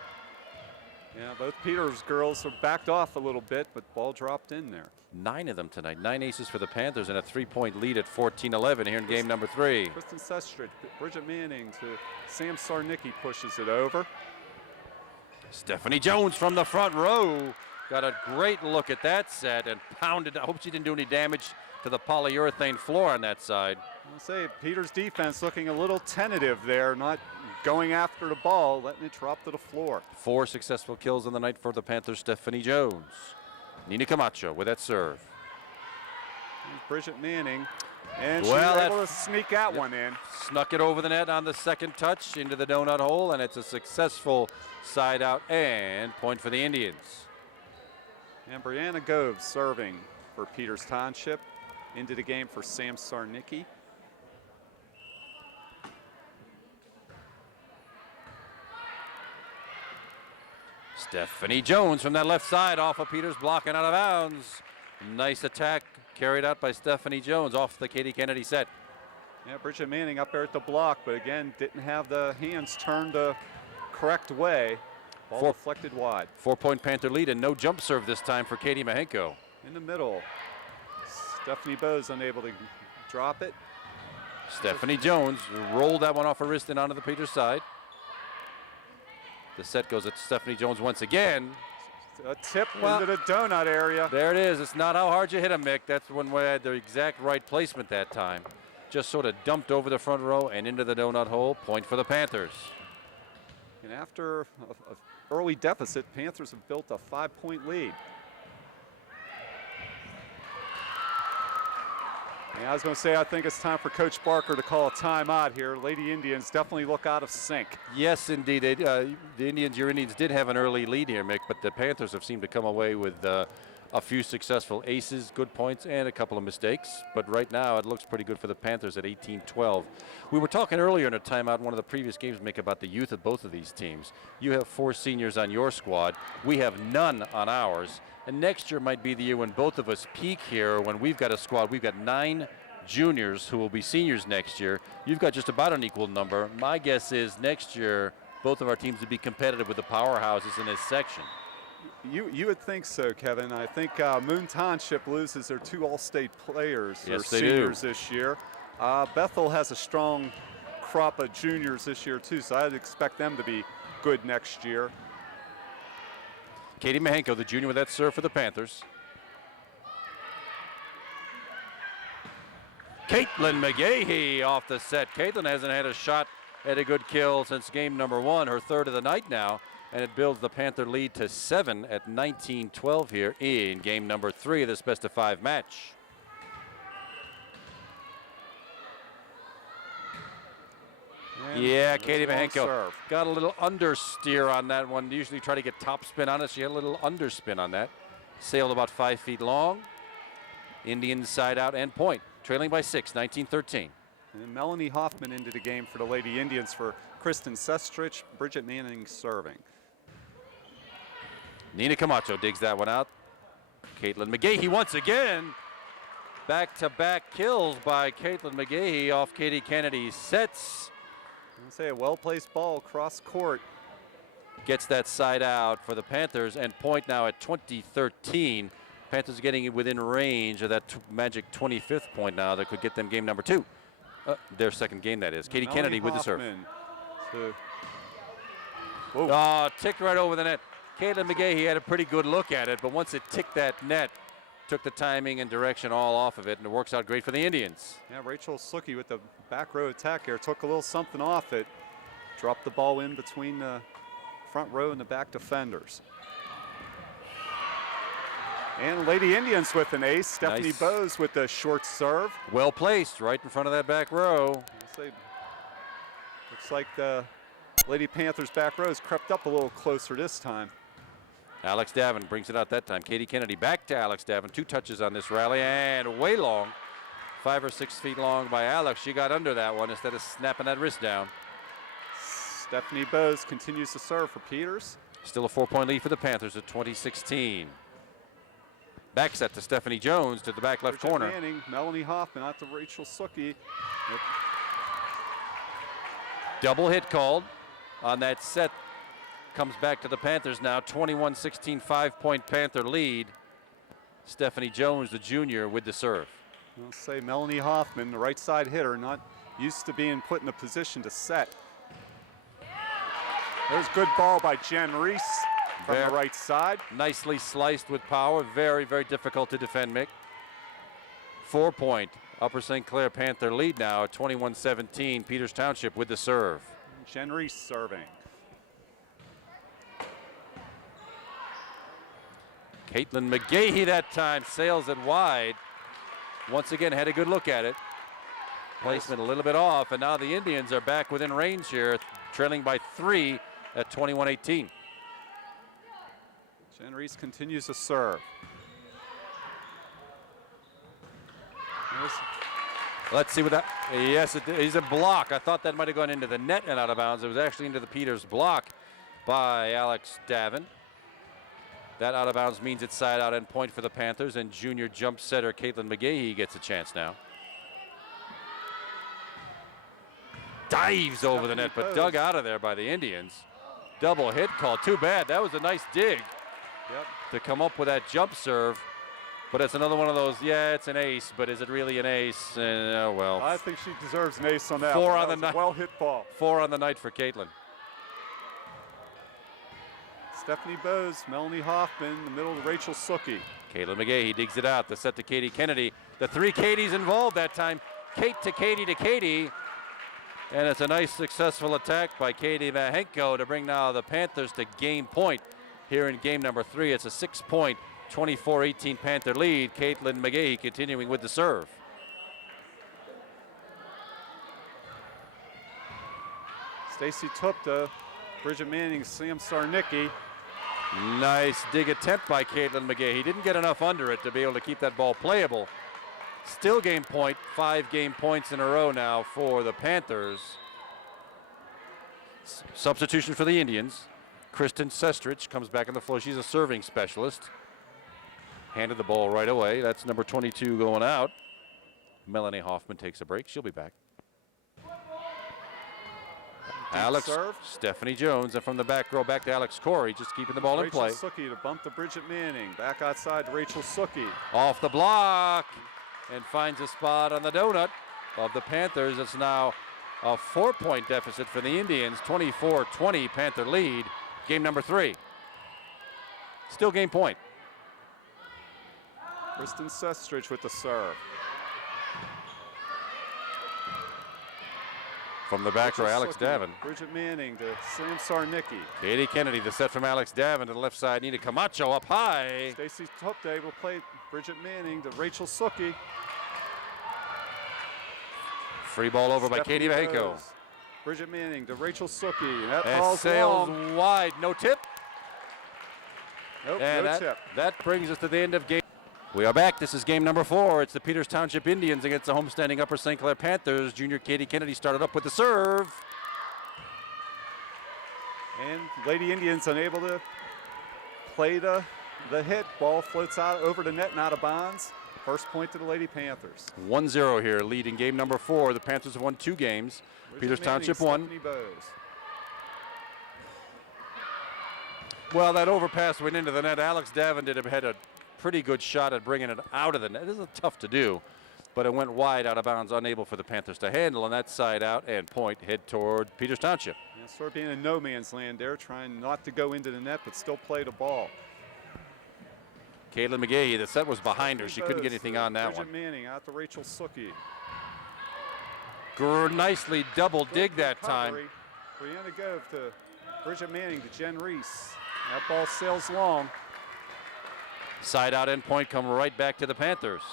Yeah, both Peters girls are backed off a little bit, but ball dropped in there. 9 of them tonight, 9 aces for the Panthers, and a 3-point lead at 14-11 here in game number 3. Kristen Sestrich, Bridget Manning to Sam Sarnicki pushes it over. Stephanie Jones from the front row. Got a great look at that set and pounded. I hope she didn't do any damage to the polyurethane floor on that side. I'll say Peters defense looking a little tentative there, not going after the ball, letting it drop to the floor. 4 successful kills in the night for the Panthers. Stephanie Jones. Nina Camacho with that serve. Here's Bridget Manning, and she was able to sneak that one in. Snuck it over the net on the second touch into the donut hole, and it's a successful side out and point for the Indians. And Brianna Gove serving for Peters Township. Into the game for Sam Sarnicki. Stephanie Jones from that left side off of Peters, blocking out of bounds. Nice attack carried out by Stephanie Jones off the Katie Kennedy set. Yeah, Bridget Manning up there at the block, but again, didn't have the hands turned the correct way. Ball deflected wide. 4-point Panther lead and no jump serve this time for Katie Mahenko. In the middle, Stephanie Bowes unable to drop it. Stephanie Jones rolled that one off her wrist and onto the Peters side. The set goes at Stephanie Jones once again. A tip into the donut area. There it is. It's not how hard you hit them, Mick. That's when we had the exact right placement that time. Just sort of dumped over the front row and into the donut hole. Point for the Panthers. And after an early deficit, Panthers have built a 5-point lead. And I was going to say, I think it's time for Coach Barker to call a timeout here. Lady Indians definitely look out of sync. Yes, indeed. Your Indians did have an early lead here, Mick, but the Panthers have seemed to come away with a few successful aces, good points, and a couple of mistakes. But right now, it looks pretty good for the Panthers at 18-12. We were talking earlier in a timeout, one of the previous games, Mick, about the youth of both of these teams. You have 4 seniors on your squad. We have none on ours. And next year might be the year when both of us peak here, when we've got a squad. We've got 9 juniors who will be seniors next year. You've got just about an equal number. My guess is next year, both of our teams would be competitive with the powerhouses in this section. You would think so, Kevin. I think Moon Township loses their 2 all-state players, yes, their seniors this year. Bethel has a strong crop of juniors this year too, so I'd expect them to be good next year. Katie Mahenko, the junior, with that serve for the Panthers. Caitlin McGahee off the set. Caitlin hasn't had a shot at a good kill since game number 1, her 3rd of the night now, and it builds the Panther lead to 7 at 19-12 here in game number 3 of this best-of-5 match. Yeah, Katie Mahenko got a little understeer on that one. Usually try to get top spin on it. She had a little underspin on that. Sailed about 5 feet long. Indians side out and point. Trailing by 6, 19-13. And Melanie Hoffman into the game for the Lady Indians for Kristen Sestrich, Bridget Manning serving. Nina Camacho digs that one out. Caitlin McGahee once again. Back-to-back kills by Caitlin McGahee off Katie Kennedy's sets. I'm gonna say a well-placed ball across court. Gets that side out for the Panthers, and point now at 20-13. Panthers getting within range of that magic 25th point now that could get them game number 2. Their second game, that is. Katie Kennedy with the serve. Ticked right over the net. Caitlin McGahee had a pretty good look at it, but once it ticked that net, took the timing and direction all off of it, and it works out great for the Indians. Yeah, Rachel Suki with the back row attack here took a little something off it. Dropped the ball in between the front row and the back defenders. And Lady Indians with an ace. Stephanie Bose with the short serve. Well placed, right in front of that back row. Looks like the Lady Panthers back row has crept up a little closer this time. Alex Davin brings it out that time. Katie Kennedy back to Alex Davin. 2 touches on this rally, and way long. 5 or 6 feet long by Alex. She got under that one instead of snapping that wrist down. Stephanie Bose continues to serve for Peters. Still a 4-point lead for the Panthers at 20-16. Back set to Stephanie Jones to the back left corner. Manning, Melanie Hoffman out to Rachel Suki. Double hit called on that set. Comes back to the Panthers now. 21-16, 5-point Panther lead. Stephanie Jones, the junior, with the serve. I'll say Melanie Hoffman, the right side hitter, not used to being put in a position to set. There's good ball by Jen Reese from the right side. Nicely sliced with power. Very, very difficult to defend, Mick. 4-point Upper St. Clair Panther lead now at 21-17. Peters Township with the serve. Jen Reese serving. Caitlin McGahee that time sails it wide. Once again, had a good look at it. Placement a little bit off, and now the Indians are back within range here, trailing by 3 at 21-18. Jen Reese continues to serve. Let's see what that, yes, it is a block. I thought that might have gone into the net and out of bounds. It was actually into the Peters block by Alex Davin. That out of bounds means it's side out and point for the Panthers, and junior jump setter Caitlin McGahee gets a chance now. Dives over the net, but dug out of there by the Indians. Double hit call, too bad. That was a nice dig to come up with that jump serve. But it's another one of those, yeah, it's an ace, but is it really an ace? Well. I think she deserves an ace on that. Four one. on That the was a well-hit ball. 4 on the night for Caitlin. Stephanie Bowes, Melanie Hoffman, in the middle to Rachel Suki. Caitlin McGahee digs it out. The set to Katie Kennedy. The 3 Katies involved that time. Kate to Katie to Katie. And it's a nice successful attack by Katie Vahenko to bring now the Panthers to game point. Here in game number 3, it's a 6-point, 24-18 Panther lead. Caitlin McGahee continuing with the serve. Stacy Tupta, Bridget Manning, Sam Sarnicki. Nice dig attempt by Caitlin McGahee. He didn't get enough under it to be able to keep that ball playable. Still game point, 5 game points in a row now for the Panthers. Substitution for the Indians. Kristen Sestrich comes back on the floor. She's a serving specialist. Handed the ball right away. That's number 22 going out. Melanie Hoffman takes a break. She'll be back. Alex, serve. Stephanie Jones, and from the back row back to Alex Corey, just keeping the ball in play. Rachel Suki to bump to Bridget Manning. Back outside to Rachel Suki. Off the block and finds a spot on the donut of the Panthers. It's now a 4-point deficit for the Indians. 24-20 Panther lead. Game number 3. Still game point. Kristen Sestrich with the serve. From the back row, Alex Suki, Davin. Bridget Manning to Sam Sarnicki. Katie Kennedy, the set from Alex Davin to the left side. Nina Camacho up high. Stacy Tupta will play Bridget Manning to Rachel Suki. Free ball over by Stephanie Katie Vahenko. Bowes. Bridget Manning to Rachel Suki. And that And ball's sails long. wide. No tip. Nope, And no tip. that brings us to the end of game. We are back. This is game number 4. It's the Peters Township Indians against the homestanding Upper St. Clair Panthers. Junior Katie Kennedy started up with the serve. And Lady Indians unable to play the hit. Ball floats out over the net and out of bounds. First point to the Lady Panthers. 1-0 here, leading game number 4. The Panthers have won 2 games. Peters Township won. Stephanie Bowes. Well, that overpass went into the net. Alex Davin had a pretty good shot at bringing it out of the net. This is tough to do, but it went wide out of bounds, unable for the Panthers to handle, and that side out and point head toward Peters Township. Yeah, sort of being in no man's land there, trying not to go into the net, but still play the ball. Caitlin McGahee, the set was behind her. She couldn't get Bowes anything to on that Bridget one. Manning out to Rachel Suki. Nicely double dig Good that time. recovery. Brianna Gove to Bridget Manning to Jen Reese. That ball sails long. Side out end point come right back to the Panthers.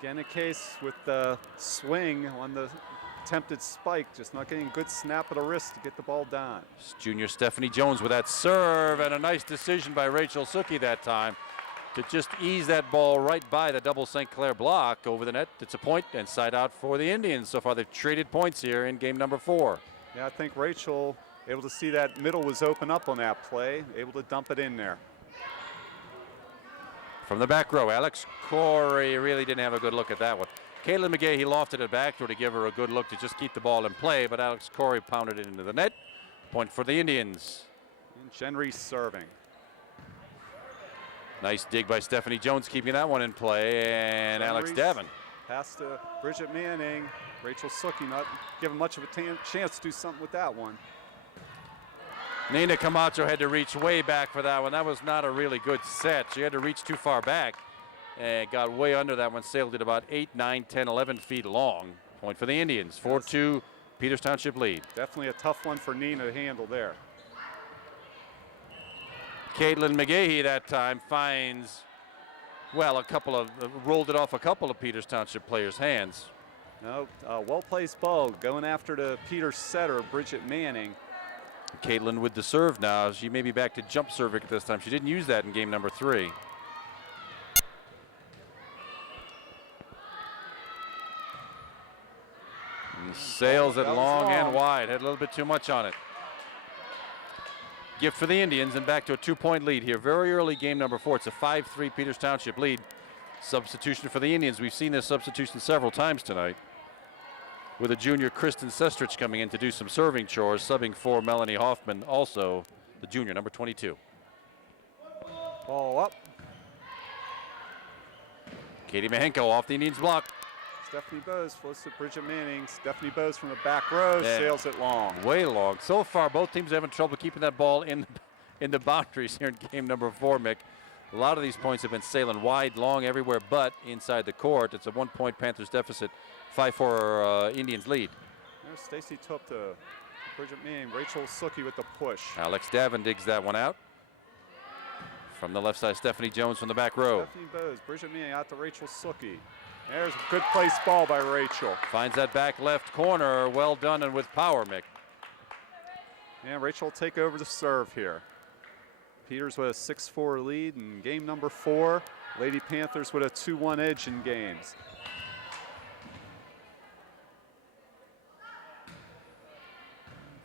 Again, a case with the swing on the attempted spike, just not getting a good snap of the wrist to get the ball down. Junior Stephanie Jones with that serve, and a nice decision by Rachel Suki that time to just ease that ball right by the double St. Clair block over the net. It's a point and side out for the Indians. So far they've traded points here in game number 4. Yeah, I think Rachel able to see that middle was open up on that play, able to dump it in there. From the back row, Alex Corey really didn't have a good look at that one. Caitlin McGahee lofted it back to give her a good look to just keep the ball in play, but Alex Corey pounded it into the net. Point for the Indians. And Jen Reese serving. Nice dig by Stephanie Jones, keeping that one in play, and Jen Alex Reese Davin. Pass to Bridget Manning. Rachel Suki not given much of a chance to do something with that one. Nina Camacho had to reach way back for that one. That was not a really good set. She had to reach too far back and got way under that one, sailed it about 8, 9, 10, 11 feet long. Point for the Indians. 4-2 Peters Township lead. Definitely a tough one for Nina to handle there. Caitlin McGahee that time finds, well, rolled it off a couple of Peters Township players' hands. No, well-placed ball going after the Peters setter, Bridget Manning. Caitlin with the serve now. She may be back to jump serving at this time. She didn't use that in game number 3. And sails it long and wide. Had a little bit too much on it. Gift for the Indians and back to a 2-point lead here. Very early game number 4. It's a 5-3 Peters Township lead. Substitution for the Indians. We've seen this substitution several times tonight, with a junior Kristen Sestrich coming in to do some serving chores, subbing for Melanie Hoffman, also the junior, number 22. Ball up. Katie Mahenko off the Indians block. Stephanie Bowes floats to Bridget Manning. Stephanie Bowes from the back row sails it long. Way long. So far, both teams are having trouble keeping that ball in the boundaries here in game number 4, Mick. A lot of these points have been sailing wide, long, everywhere but inside the court. It's a 1-point Panthers deficit, 5-4 Indians lead. There's Stacy Toop to Bridget Manning. Rachel Suki with the push. Alex Davin digs that one out. From the left side, Stephanie Jones from the back row. Stephanie Bowes, Bridget Manning out to Rachel Suki. There's a good placed ball by Rachel. Finds that back left corner. Well done and with power, Mick. And Rachel will take over the serve here. Peters with a 6-4 lead in game number 4. Lady Panthers with a 2-1 edge in games.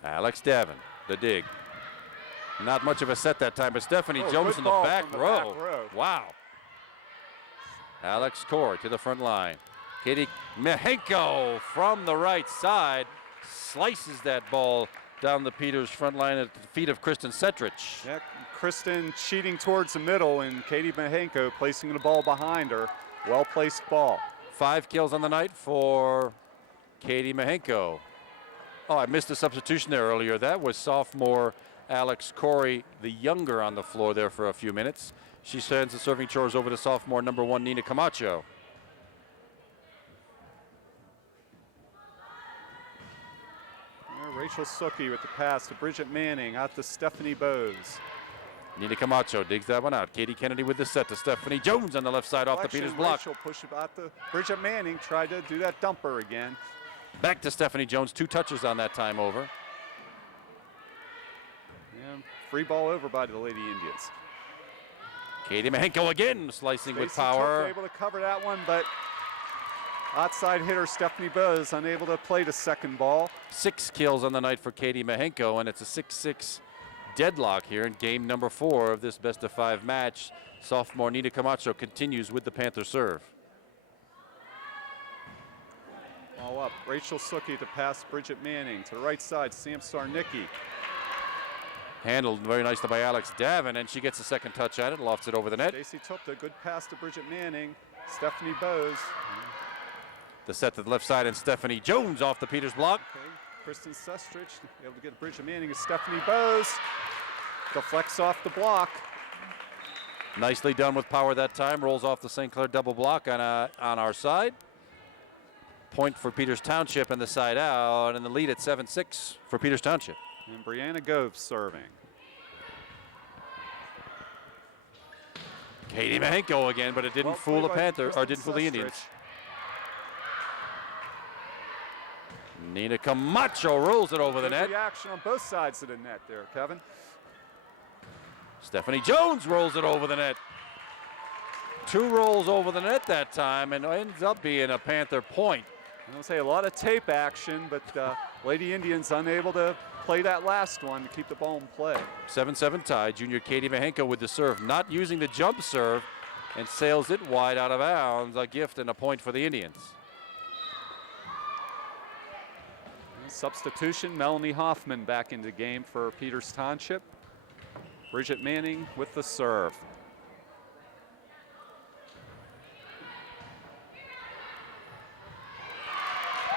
Alex Davin, the dig. Not much of a set that time, but Stephanie Jones in the back row. Wow. Alex Corr to the front line. Katie Mahenko from the right side slices that ball down the Peters front line at the feet of Kristen Setrich. Yeah, Kristen cheating towards the middle and Katie Mahenko placing the ball behind her. Well-placed ball. 5 kills on the night for Katie Mahenko. Oh, I missed a substitution there earlier. That was sophomore Alex Corey, the younger, on the floor there for a few minutes. She sends the serving chores over to sophomore number 1, Nina Camacho. Rachel Suki with the pass to Bridget Manning, out to Stephanie Bowes. Nina Camacho digs that one out. Katie Kennedy with the set to Stephanie Jones on the left side off the Peters block. Rachel push it out to Bridget Manning, tried to do that dumper again. Back to Stephanie Jones, 2 touches on that time over. And free ball over by the Lady Indians. Katie Mahenko again, slicing with power. Able to cover that one, but outside hitter Stephanie Bowes unable to play the second ball. 6 kills on the night for Katie Mahenko, and it's a 6-6 deadlock here in game number 4 of this best-of-5 match. Sophomore Nina Camacho continues with the Panther serve. All up, Rachel Suki to pass Bridget Manning. To the right side, Sam Sarnicki. Handled very nicely by Alex Davin, and she gets a second touch at it, lofts it over the net. Stacy Tupta, good pass to Bridget Manning. Stephanie Bowes. The set to the left side, and Stephanie Jones off the Peters block. Okay. Kristen Sestrich able to get Bridget Manning to Stephanie Bowes. Deflects off the block. Nicely done with power that time. Rolls off the St. Clair double block on our side. Point for Peters Township and the side out, and the lead at 7-6 for Peters Township. And Brianna Gove serving. Katie Mahenko again, but it didn't fool the Panthers, or didn't fool the Indians. Nina Camacho rolls it over the net. Reaction on both sides of the net there, Kevin. Stephanie Jones rolls it over the net. 2 rolls over the net that time, and ends up being a Panther point. I don't say a lot of tape action, but Lady Indians unable to play that last one to keep the ball in play. 7-7 tie. Junior Katie Mahenko with the serve, not using the jump serve, and sails it wide out of bounds. A gift and a point for the Indians. Substitution, Melanie Hoffman back into game for Peters Township. Bridget Manning with the serve.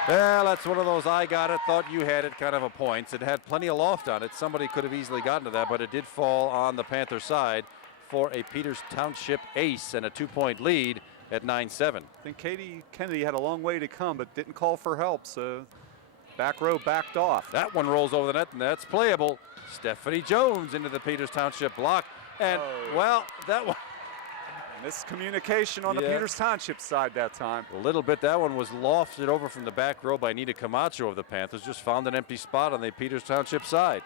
Well, that's one of those I got it, thought you had it kind of a points. It had plenty of loft on it. Somebody could have easily gotten to that, but it did fall on the Panther side for a Peters Township ace and a 2-point lead at 9-7. I think Katie Kennedy had a long way to come, but didn't call for help, so back row backed off. That one rolls over the net, and that's playable. Stephanie Jones into the Peters Township block, and well, that one. Miscommunication on the Peters Township side that time. A little bit. That one was lofted over from the back row by Nina Camacho of the Panthers. Just found an empty spot on the Peters Township side.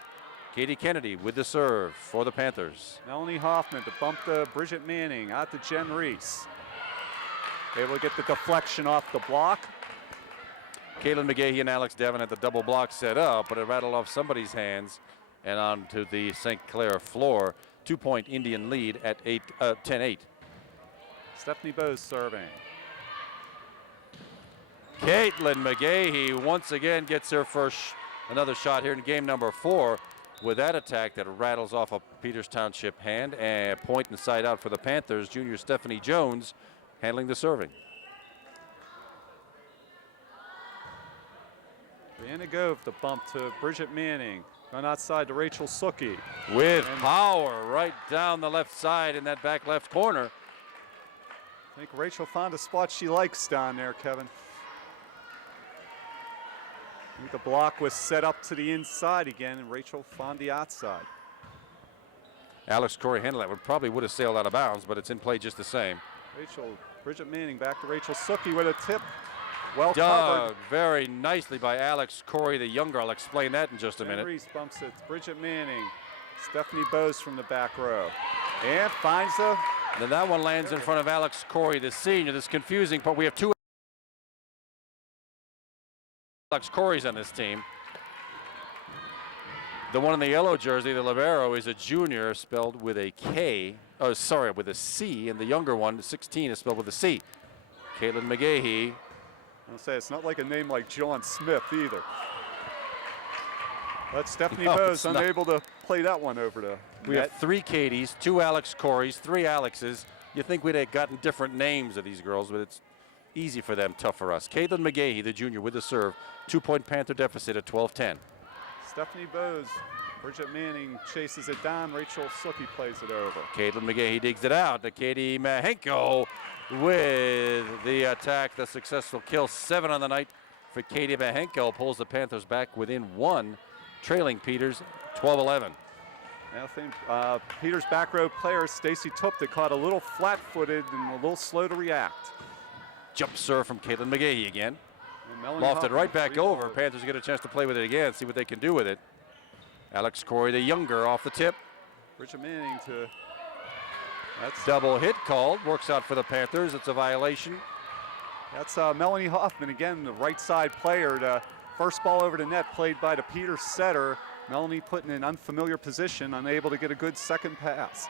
Katie Kennedy with the serve for the Panthers. Melanie Hoffman to bump to Bridget Manning, out to Jen Reese. Able to get the deflection off the block. Caitlin McGahee and Alex Devon had the double block set up, but it rattled off somebody's hands and onto the St. Clair floor. 2-point Indian lead at 10-8. Stephanie Bowes serving. Caitlin McGahee once again gets her first another shot here in game number 4. with that attack that rattles off a Peters Township hand, and point and side out for the Panthers. Junior Stephanie Jones handling the serving. Brianna Gove, the bump to Bridget Manning. Run outside to Rachel Suki. With power right down the left side in that back left corner. I think Rachel found a spot she likes down there, Kevin. I think the block was set up to the inside again, and Rachel found the outside. Alex Corey handled that. Probably would have sailed out of bounds, but it's in play just the same. Bridget Manning back to Rachel Suki with a tip. Well dug covered. very nicely by Alex Corey, the younger. I'll explain that in just a minute. Reese bumps it. Bridget Manning. Stephanie Bose from the back row. And finds the... Then that one lands in front of Alex Corey, the senior. This confusing, but we have two Alex Coreys on this team. The one in the yellow jersey, the libero, is a junior, spelled with a K. Oh, sorry, with a C. And the younger one, 16, is spelled with a C. Caitlin McGahee. I'll say it's not like a name like John Smith either. But Stephanie No, Bose it's not. unable to play that one over to We have 3 Katies, 2 Alex Coreys, 3 Alexes. You think we'd have gotten different names of these girls, but it's easy for them, tough for us. Caitlin McGahee, the junior, with the serve. 2-point Panther deficit at 12-10. Stephanie Bose. Bridget Manning chases it down. Rachel Suki plays it over. Caitlin McGahee digs it out to Katie Mahenko with the attack, the successful kill. 7 on the night for Katie Mahenko. Pulls the Panthers back within 1, trailing Peters 12-11. I think Peters' back row player, Stacy Tupta, caught a little flat-footed and a little slow to react. Jump serve from Caitlin McGahee again. Melanie Lofted Hoffman, right back over. rebound. Panthers get a chance to play with it again, see what they can do with it. Alex Corey, the younger, off the tip. Bridget Manning to... That's Double hit called. Works out for the Panthers. It's a violation. That's Melanie Hoffman, again, the right side player. The first ball over the net played by the Peters setter. Melanie put in an unfamiliar position, unable to get a good second pass.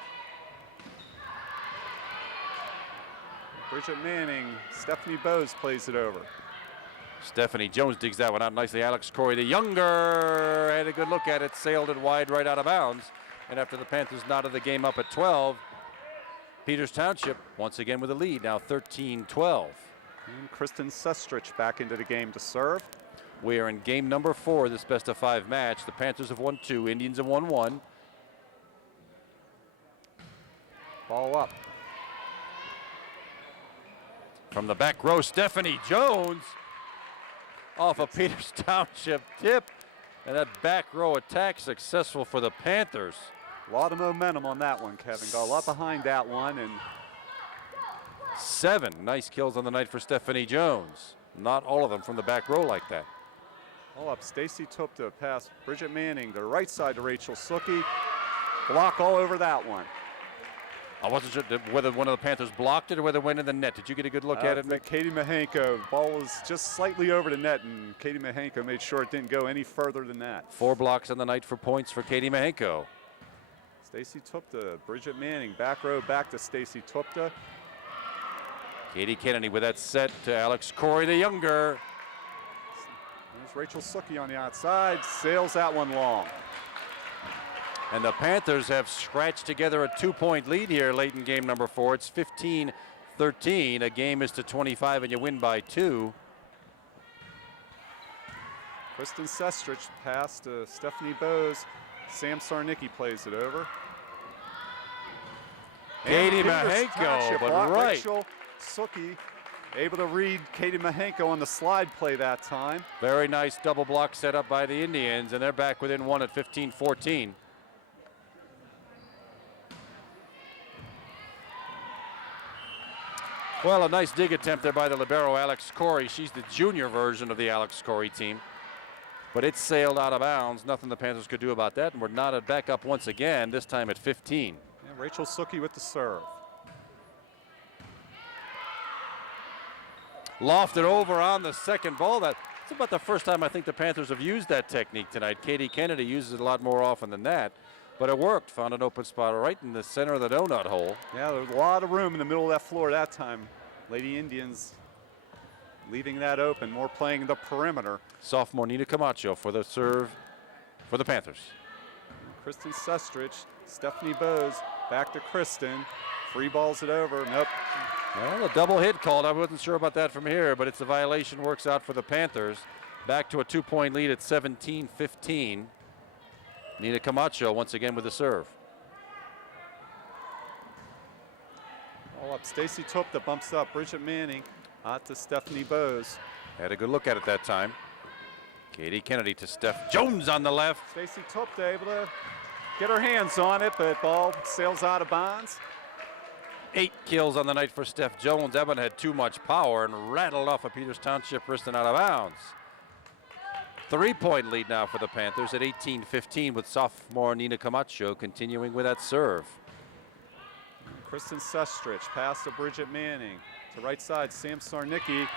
Bridget Manning, Stephanie Bose plays it over. Stephanie Jones digs that one out nicely. Alex Corey, the younger, had a good look at it, sailed it wide right out of bounds. And after the Panthers knotted the game up at 12, Peters Township once again with a lead, now 13-12. And Kristen Sestrich back into the game to serve. We are in game number 4 of this best-of-5 match. The Panthers have won 2, Indians have won 1. Ball up. From the back row, Stephanie Jones off a Peters Township tip. And that back row attack successful for the Panthers. A lot of momentum on that one, Kevin. Got a lot behind that one. And 7 nice kills on the night for Stephanie Jones. Not all of them from the back row like that. all up. Stacy Tupta pass Bridget Manning to the right side to Rachel Suki. Block all over that one. I wasn't sure whether one of the Panthers blocked it or whether it went in the net. Did you get a good look at it, Mick? Katie Mahenko. Ball was just slightly over the net, and Katie Mahenko made sure it didn't go any further than that. 4 blocks on the night for points for Katie Mahenko. Stacy Tupta, Bridget Manning, back row back to Stacy Tupta. Katie Kennedy with that set to Alex Corey, the younger. There's Rachel Suki on the outside, sails that one long. And the Panthers have scratched together a 2-point lead here late in game number 4. It's 15-13. A game is to 25 and you win by 2. Kristen Sestrich pass to Stephanie Bose. Sam Sarnicki plays it over. Katie And Peters Mahenko, Township but block. right. Rachel Suki able to read Katie Mahenko on the slide play that time. Very nice double block set up by the Indians, and they're back within 1 at 15-14. Well, a nice dig attempt there by the libero, Alex Corey. She's the junior version of the Alex Corey team. But it sailed out of bounds. Nothing the Panthers could do about that. And we're knotted back up once again, this time at 15. And Rachel Suki with the serve. Lofted over on the second ball. That's about the first time I think the Panthers have used that technique tonight. Katie Kennedy uses it a lot more often than that. But it worked. Found an open spot right in the center of the donut hole. Yeah, there was a lot of room in the middle of that floor that time. Lady Indians leaving that open, more playing the perimeter. Sophomore Nina Camacho for the serve for the Panthers. Kristen Sestrich, Stephanie Bose, back to Kristen. Free balls it over. Nope. Well, a double hit called. I wasn't sure about that from here, but it's a violation. Works out for the Panthers. Back to a 2-point lead at 17-15. Nina Camacho once again with the serve. All up. Stacy Tupta bumps up. Bridget Manning out to Stephanie Bose. Had a good look at it that time. Katie Kennedy to Steph Jones on the left. Stacy Tupta able to get her hands on it, but ball sails out of bounds. 8 kills on the night for Steph Jones. That one had too much power and rattled off a Peters Township wrist and out of bounds. 3-point lead now for the Panthers at 18-15 with sophomore Nina Camacho continuing with that serve. Kristen Sestrich pass to Bridget Manning. To right side, Sam Sarnicki.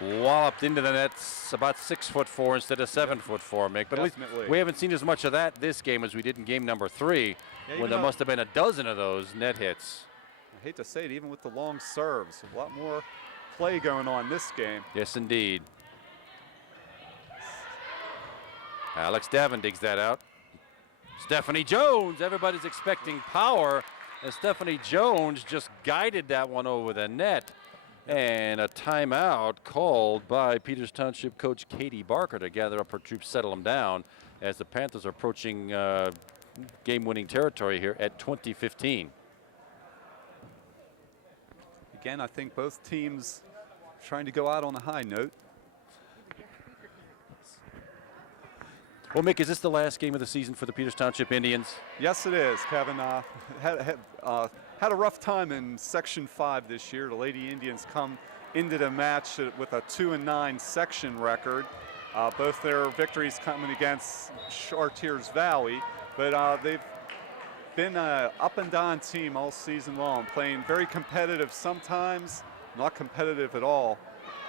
Walloped into the nets, about 6'4" instead of 7'4", Mick. But at least we haven't seen as much of that this game as we did in game number 3, when there must have been a dozen of those net hits. I hate to say it, even with the long serves, a lot more play going on this game. Yes, indeed. Alex Davin digs that out. Stephanie Jones, everybody's expecting power, and Stephanie Jones just guided that one over the net. And a timeout called by Peters Township coach Katie Barker to gather up her troops, settle them down, as the Panthers are approaching game-winning territory here at 20-15. Again, I think both teams trying to go out on a high note. Well, Mick, is this the last game of the season for the Peters Township Indians? Yes, it is, Kevin. Had a rough time in Section 5 this year. The Lady Indians come into the match with a 2-9 section record. Both their victories coming against Chartiers Valley, but they've been an up and down team all season long, playing very competitive sometimes, not competitive at all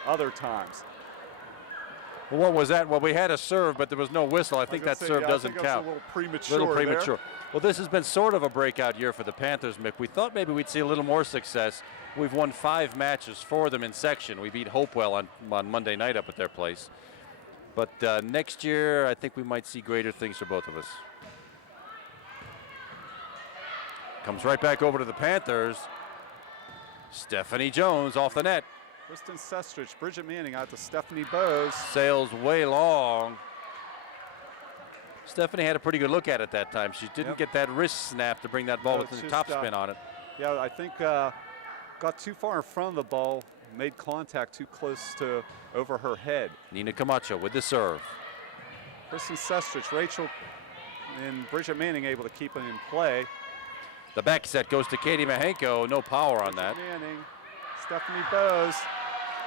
other times. Well, what was that? Well, we had a serve, but there was no whistle. I think that serve doesn't count. A little premature. Well, this has been sort of a breakout year for the Panthers, Mick. We thought maybe we'd see a little more success. We've won 5 matches for them in section. We beat Hopewell on Monday night up at their place. But next year, I think we might see greater things for both of us. Comes right back over to the Panthers. Stephanie Jones off the net. Kristen Sestrich, Bridget Manning out to Stephanie Bose. Sails way long. Stephanie had a pretty good look at it that time. She didn't get that wrist snap to bring that ball with the top spin on it. Yeah, I think got too far in front of the ball, made contact too close to over her head. Nina Camacho with the serve. Kristen Sestrich, Rachel, and Bridget Manning able to keep it in play. The back set goes to Katie Mahenko. No power on that. Manning, Stephanie Bose,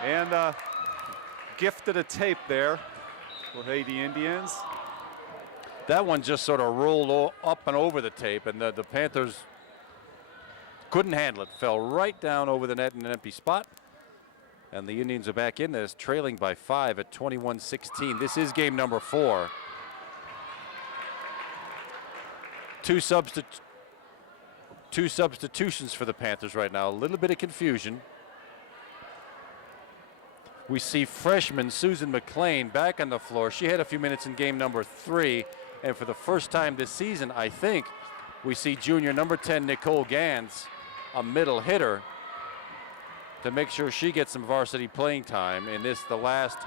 and gifted a tape there for Lady Indians. That one just sort of rolled up and over the tape, and the Panthers couldn't handle it. Fell right down over the net in an empty spot. And the Indians are back in this, trailing by 5 at 21-16. This is game number 4. Two substitutions for the Panthers right now. A little bit of confusion. We see freshman Susan McLean back on the floor. She had a few minutes in game number 3. And for the first time this season, I think, we see junior number 10, Nicole Gans, a middle hitter, to make sure she gets some varsity playing time in this, the last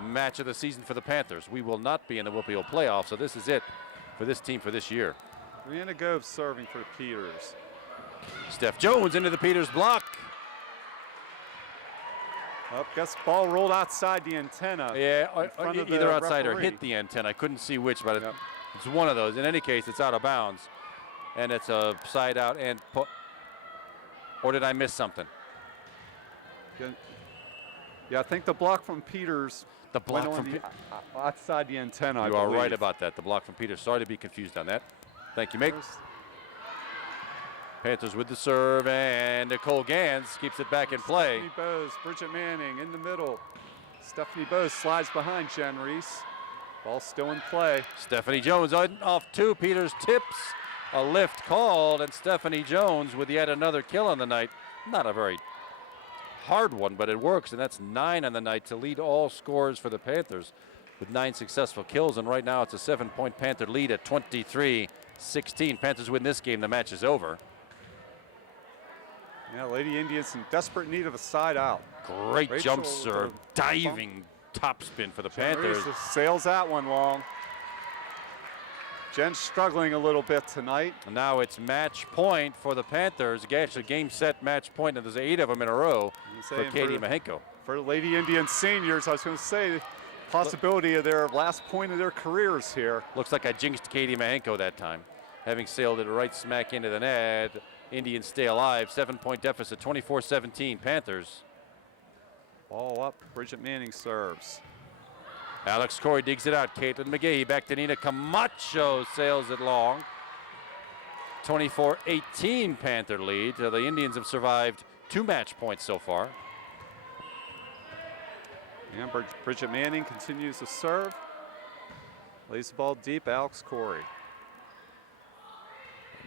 match of the season for the Panthers. We will not be in the WPO playoffs, so this is it for this team for this year. Brianna Gove serving for Peters. Steph Jones into the Peters block. Up, guess ball rolled outside the antenna. Yeah, either outside or hit the antenna. I couldn't see which, but it's one of those. In any case, it's out of bounds. And it's a side out and or did I miss something? Yeah, I think the block from Peters. The block from outside the antenna. You are right about that. The block from Peters. Sorry to be confused on that. Thank you, Mick. Panthers with the serve, and Nicole Gans keeps it back in play. Stephanie Bose, Bridget Manning in the middle. Stephanie Bose slides behind Jen Reese. Ball still in play. Stephanie Jones off 2. Peters tips. A lift called, and Stephanie Jones with yet another kill on the night. Not a very hard one, but it works, and that's 9 on the night to lead all scorers for the Panthers. with 9 successful kills, and right now it's a 7-point Panther lead at 23-16. Panthers win this game, the match is over. Yeah, Lady Indians in desperate need of a side out. Great Rachel jump serve, diving top spin for the Panthers. Sails that one long. Jen's struggling a little bit tonight. Now it's match point for the Panthers. Actually, game, set, match point, and there's 8 of them in a row for Katie Mahenko. For Lady Indian seniors, I was going to say, possibility of their last point of their careers here. Looks like I jinxed Katie Mahenko that time. Having sailed it right smack into the net, Indians stay alive. 7-point deficit, 24-17 Panthers. Ball up, Bridget Manning serves. Alex Corey digs it out. Caitlin McGahee back to Nina Camacho, sails it long. 24-18 Panther lead. The Indians have survived 2 match points so far. And Bridget Manning continues to serve. Lays the ball deep, Alex Corey.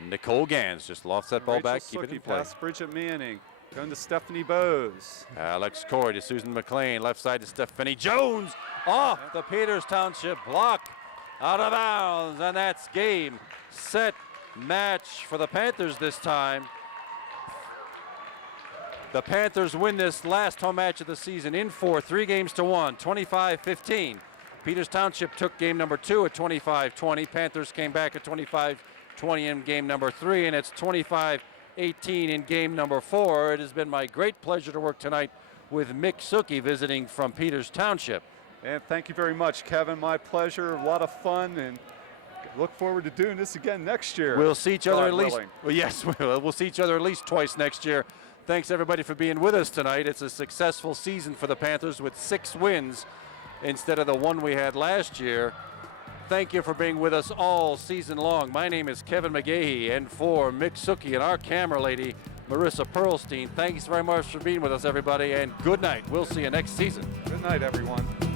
Nicole Gans just lofts that ball back, keep it in play. Past Bridget Manning, going to Stephanie Bowes. Alex Corey to Susan McLean, left side to Stephanie Jones. Off the Peters Township block, out of bounds, and that's game, set, match for the Panthers this time. The Panthers win this last home match of the season in 4, 3-1, 25-15. Peters Township took game number 2 at 25-20. Panthers came back at 25-20 in game number 3, and it's 25-18 in game number 4. It has been my great pleasure to work tonight with Mick Suki visiting from Peters Township. And thank you very much, Kevin. My pleasure, a lot of fun, and look forward to doing this again next year. We'll see each other at least, well, yes, we'll see each other at least twice next year. Thanks everybody for being with us tonight. It's a successful season for the Panthers with 6 wins instead of the 1 we had last year. Thank you for being with us all season long. My name is Kevin McGahee, and for Mick Suki and our camera lady, Marissa Pearlstein, thanks very much for being with us, everybody, and good night. We'll see you next season. Good night, everyone.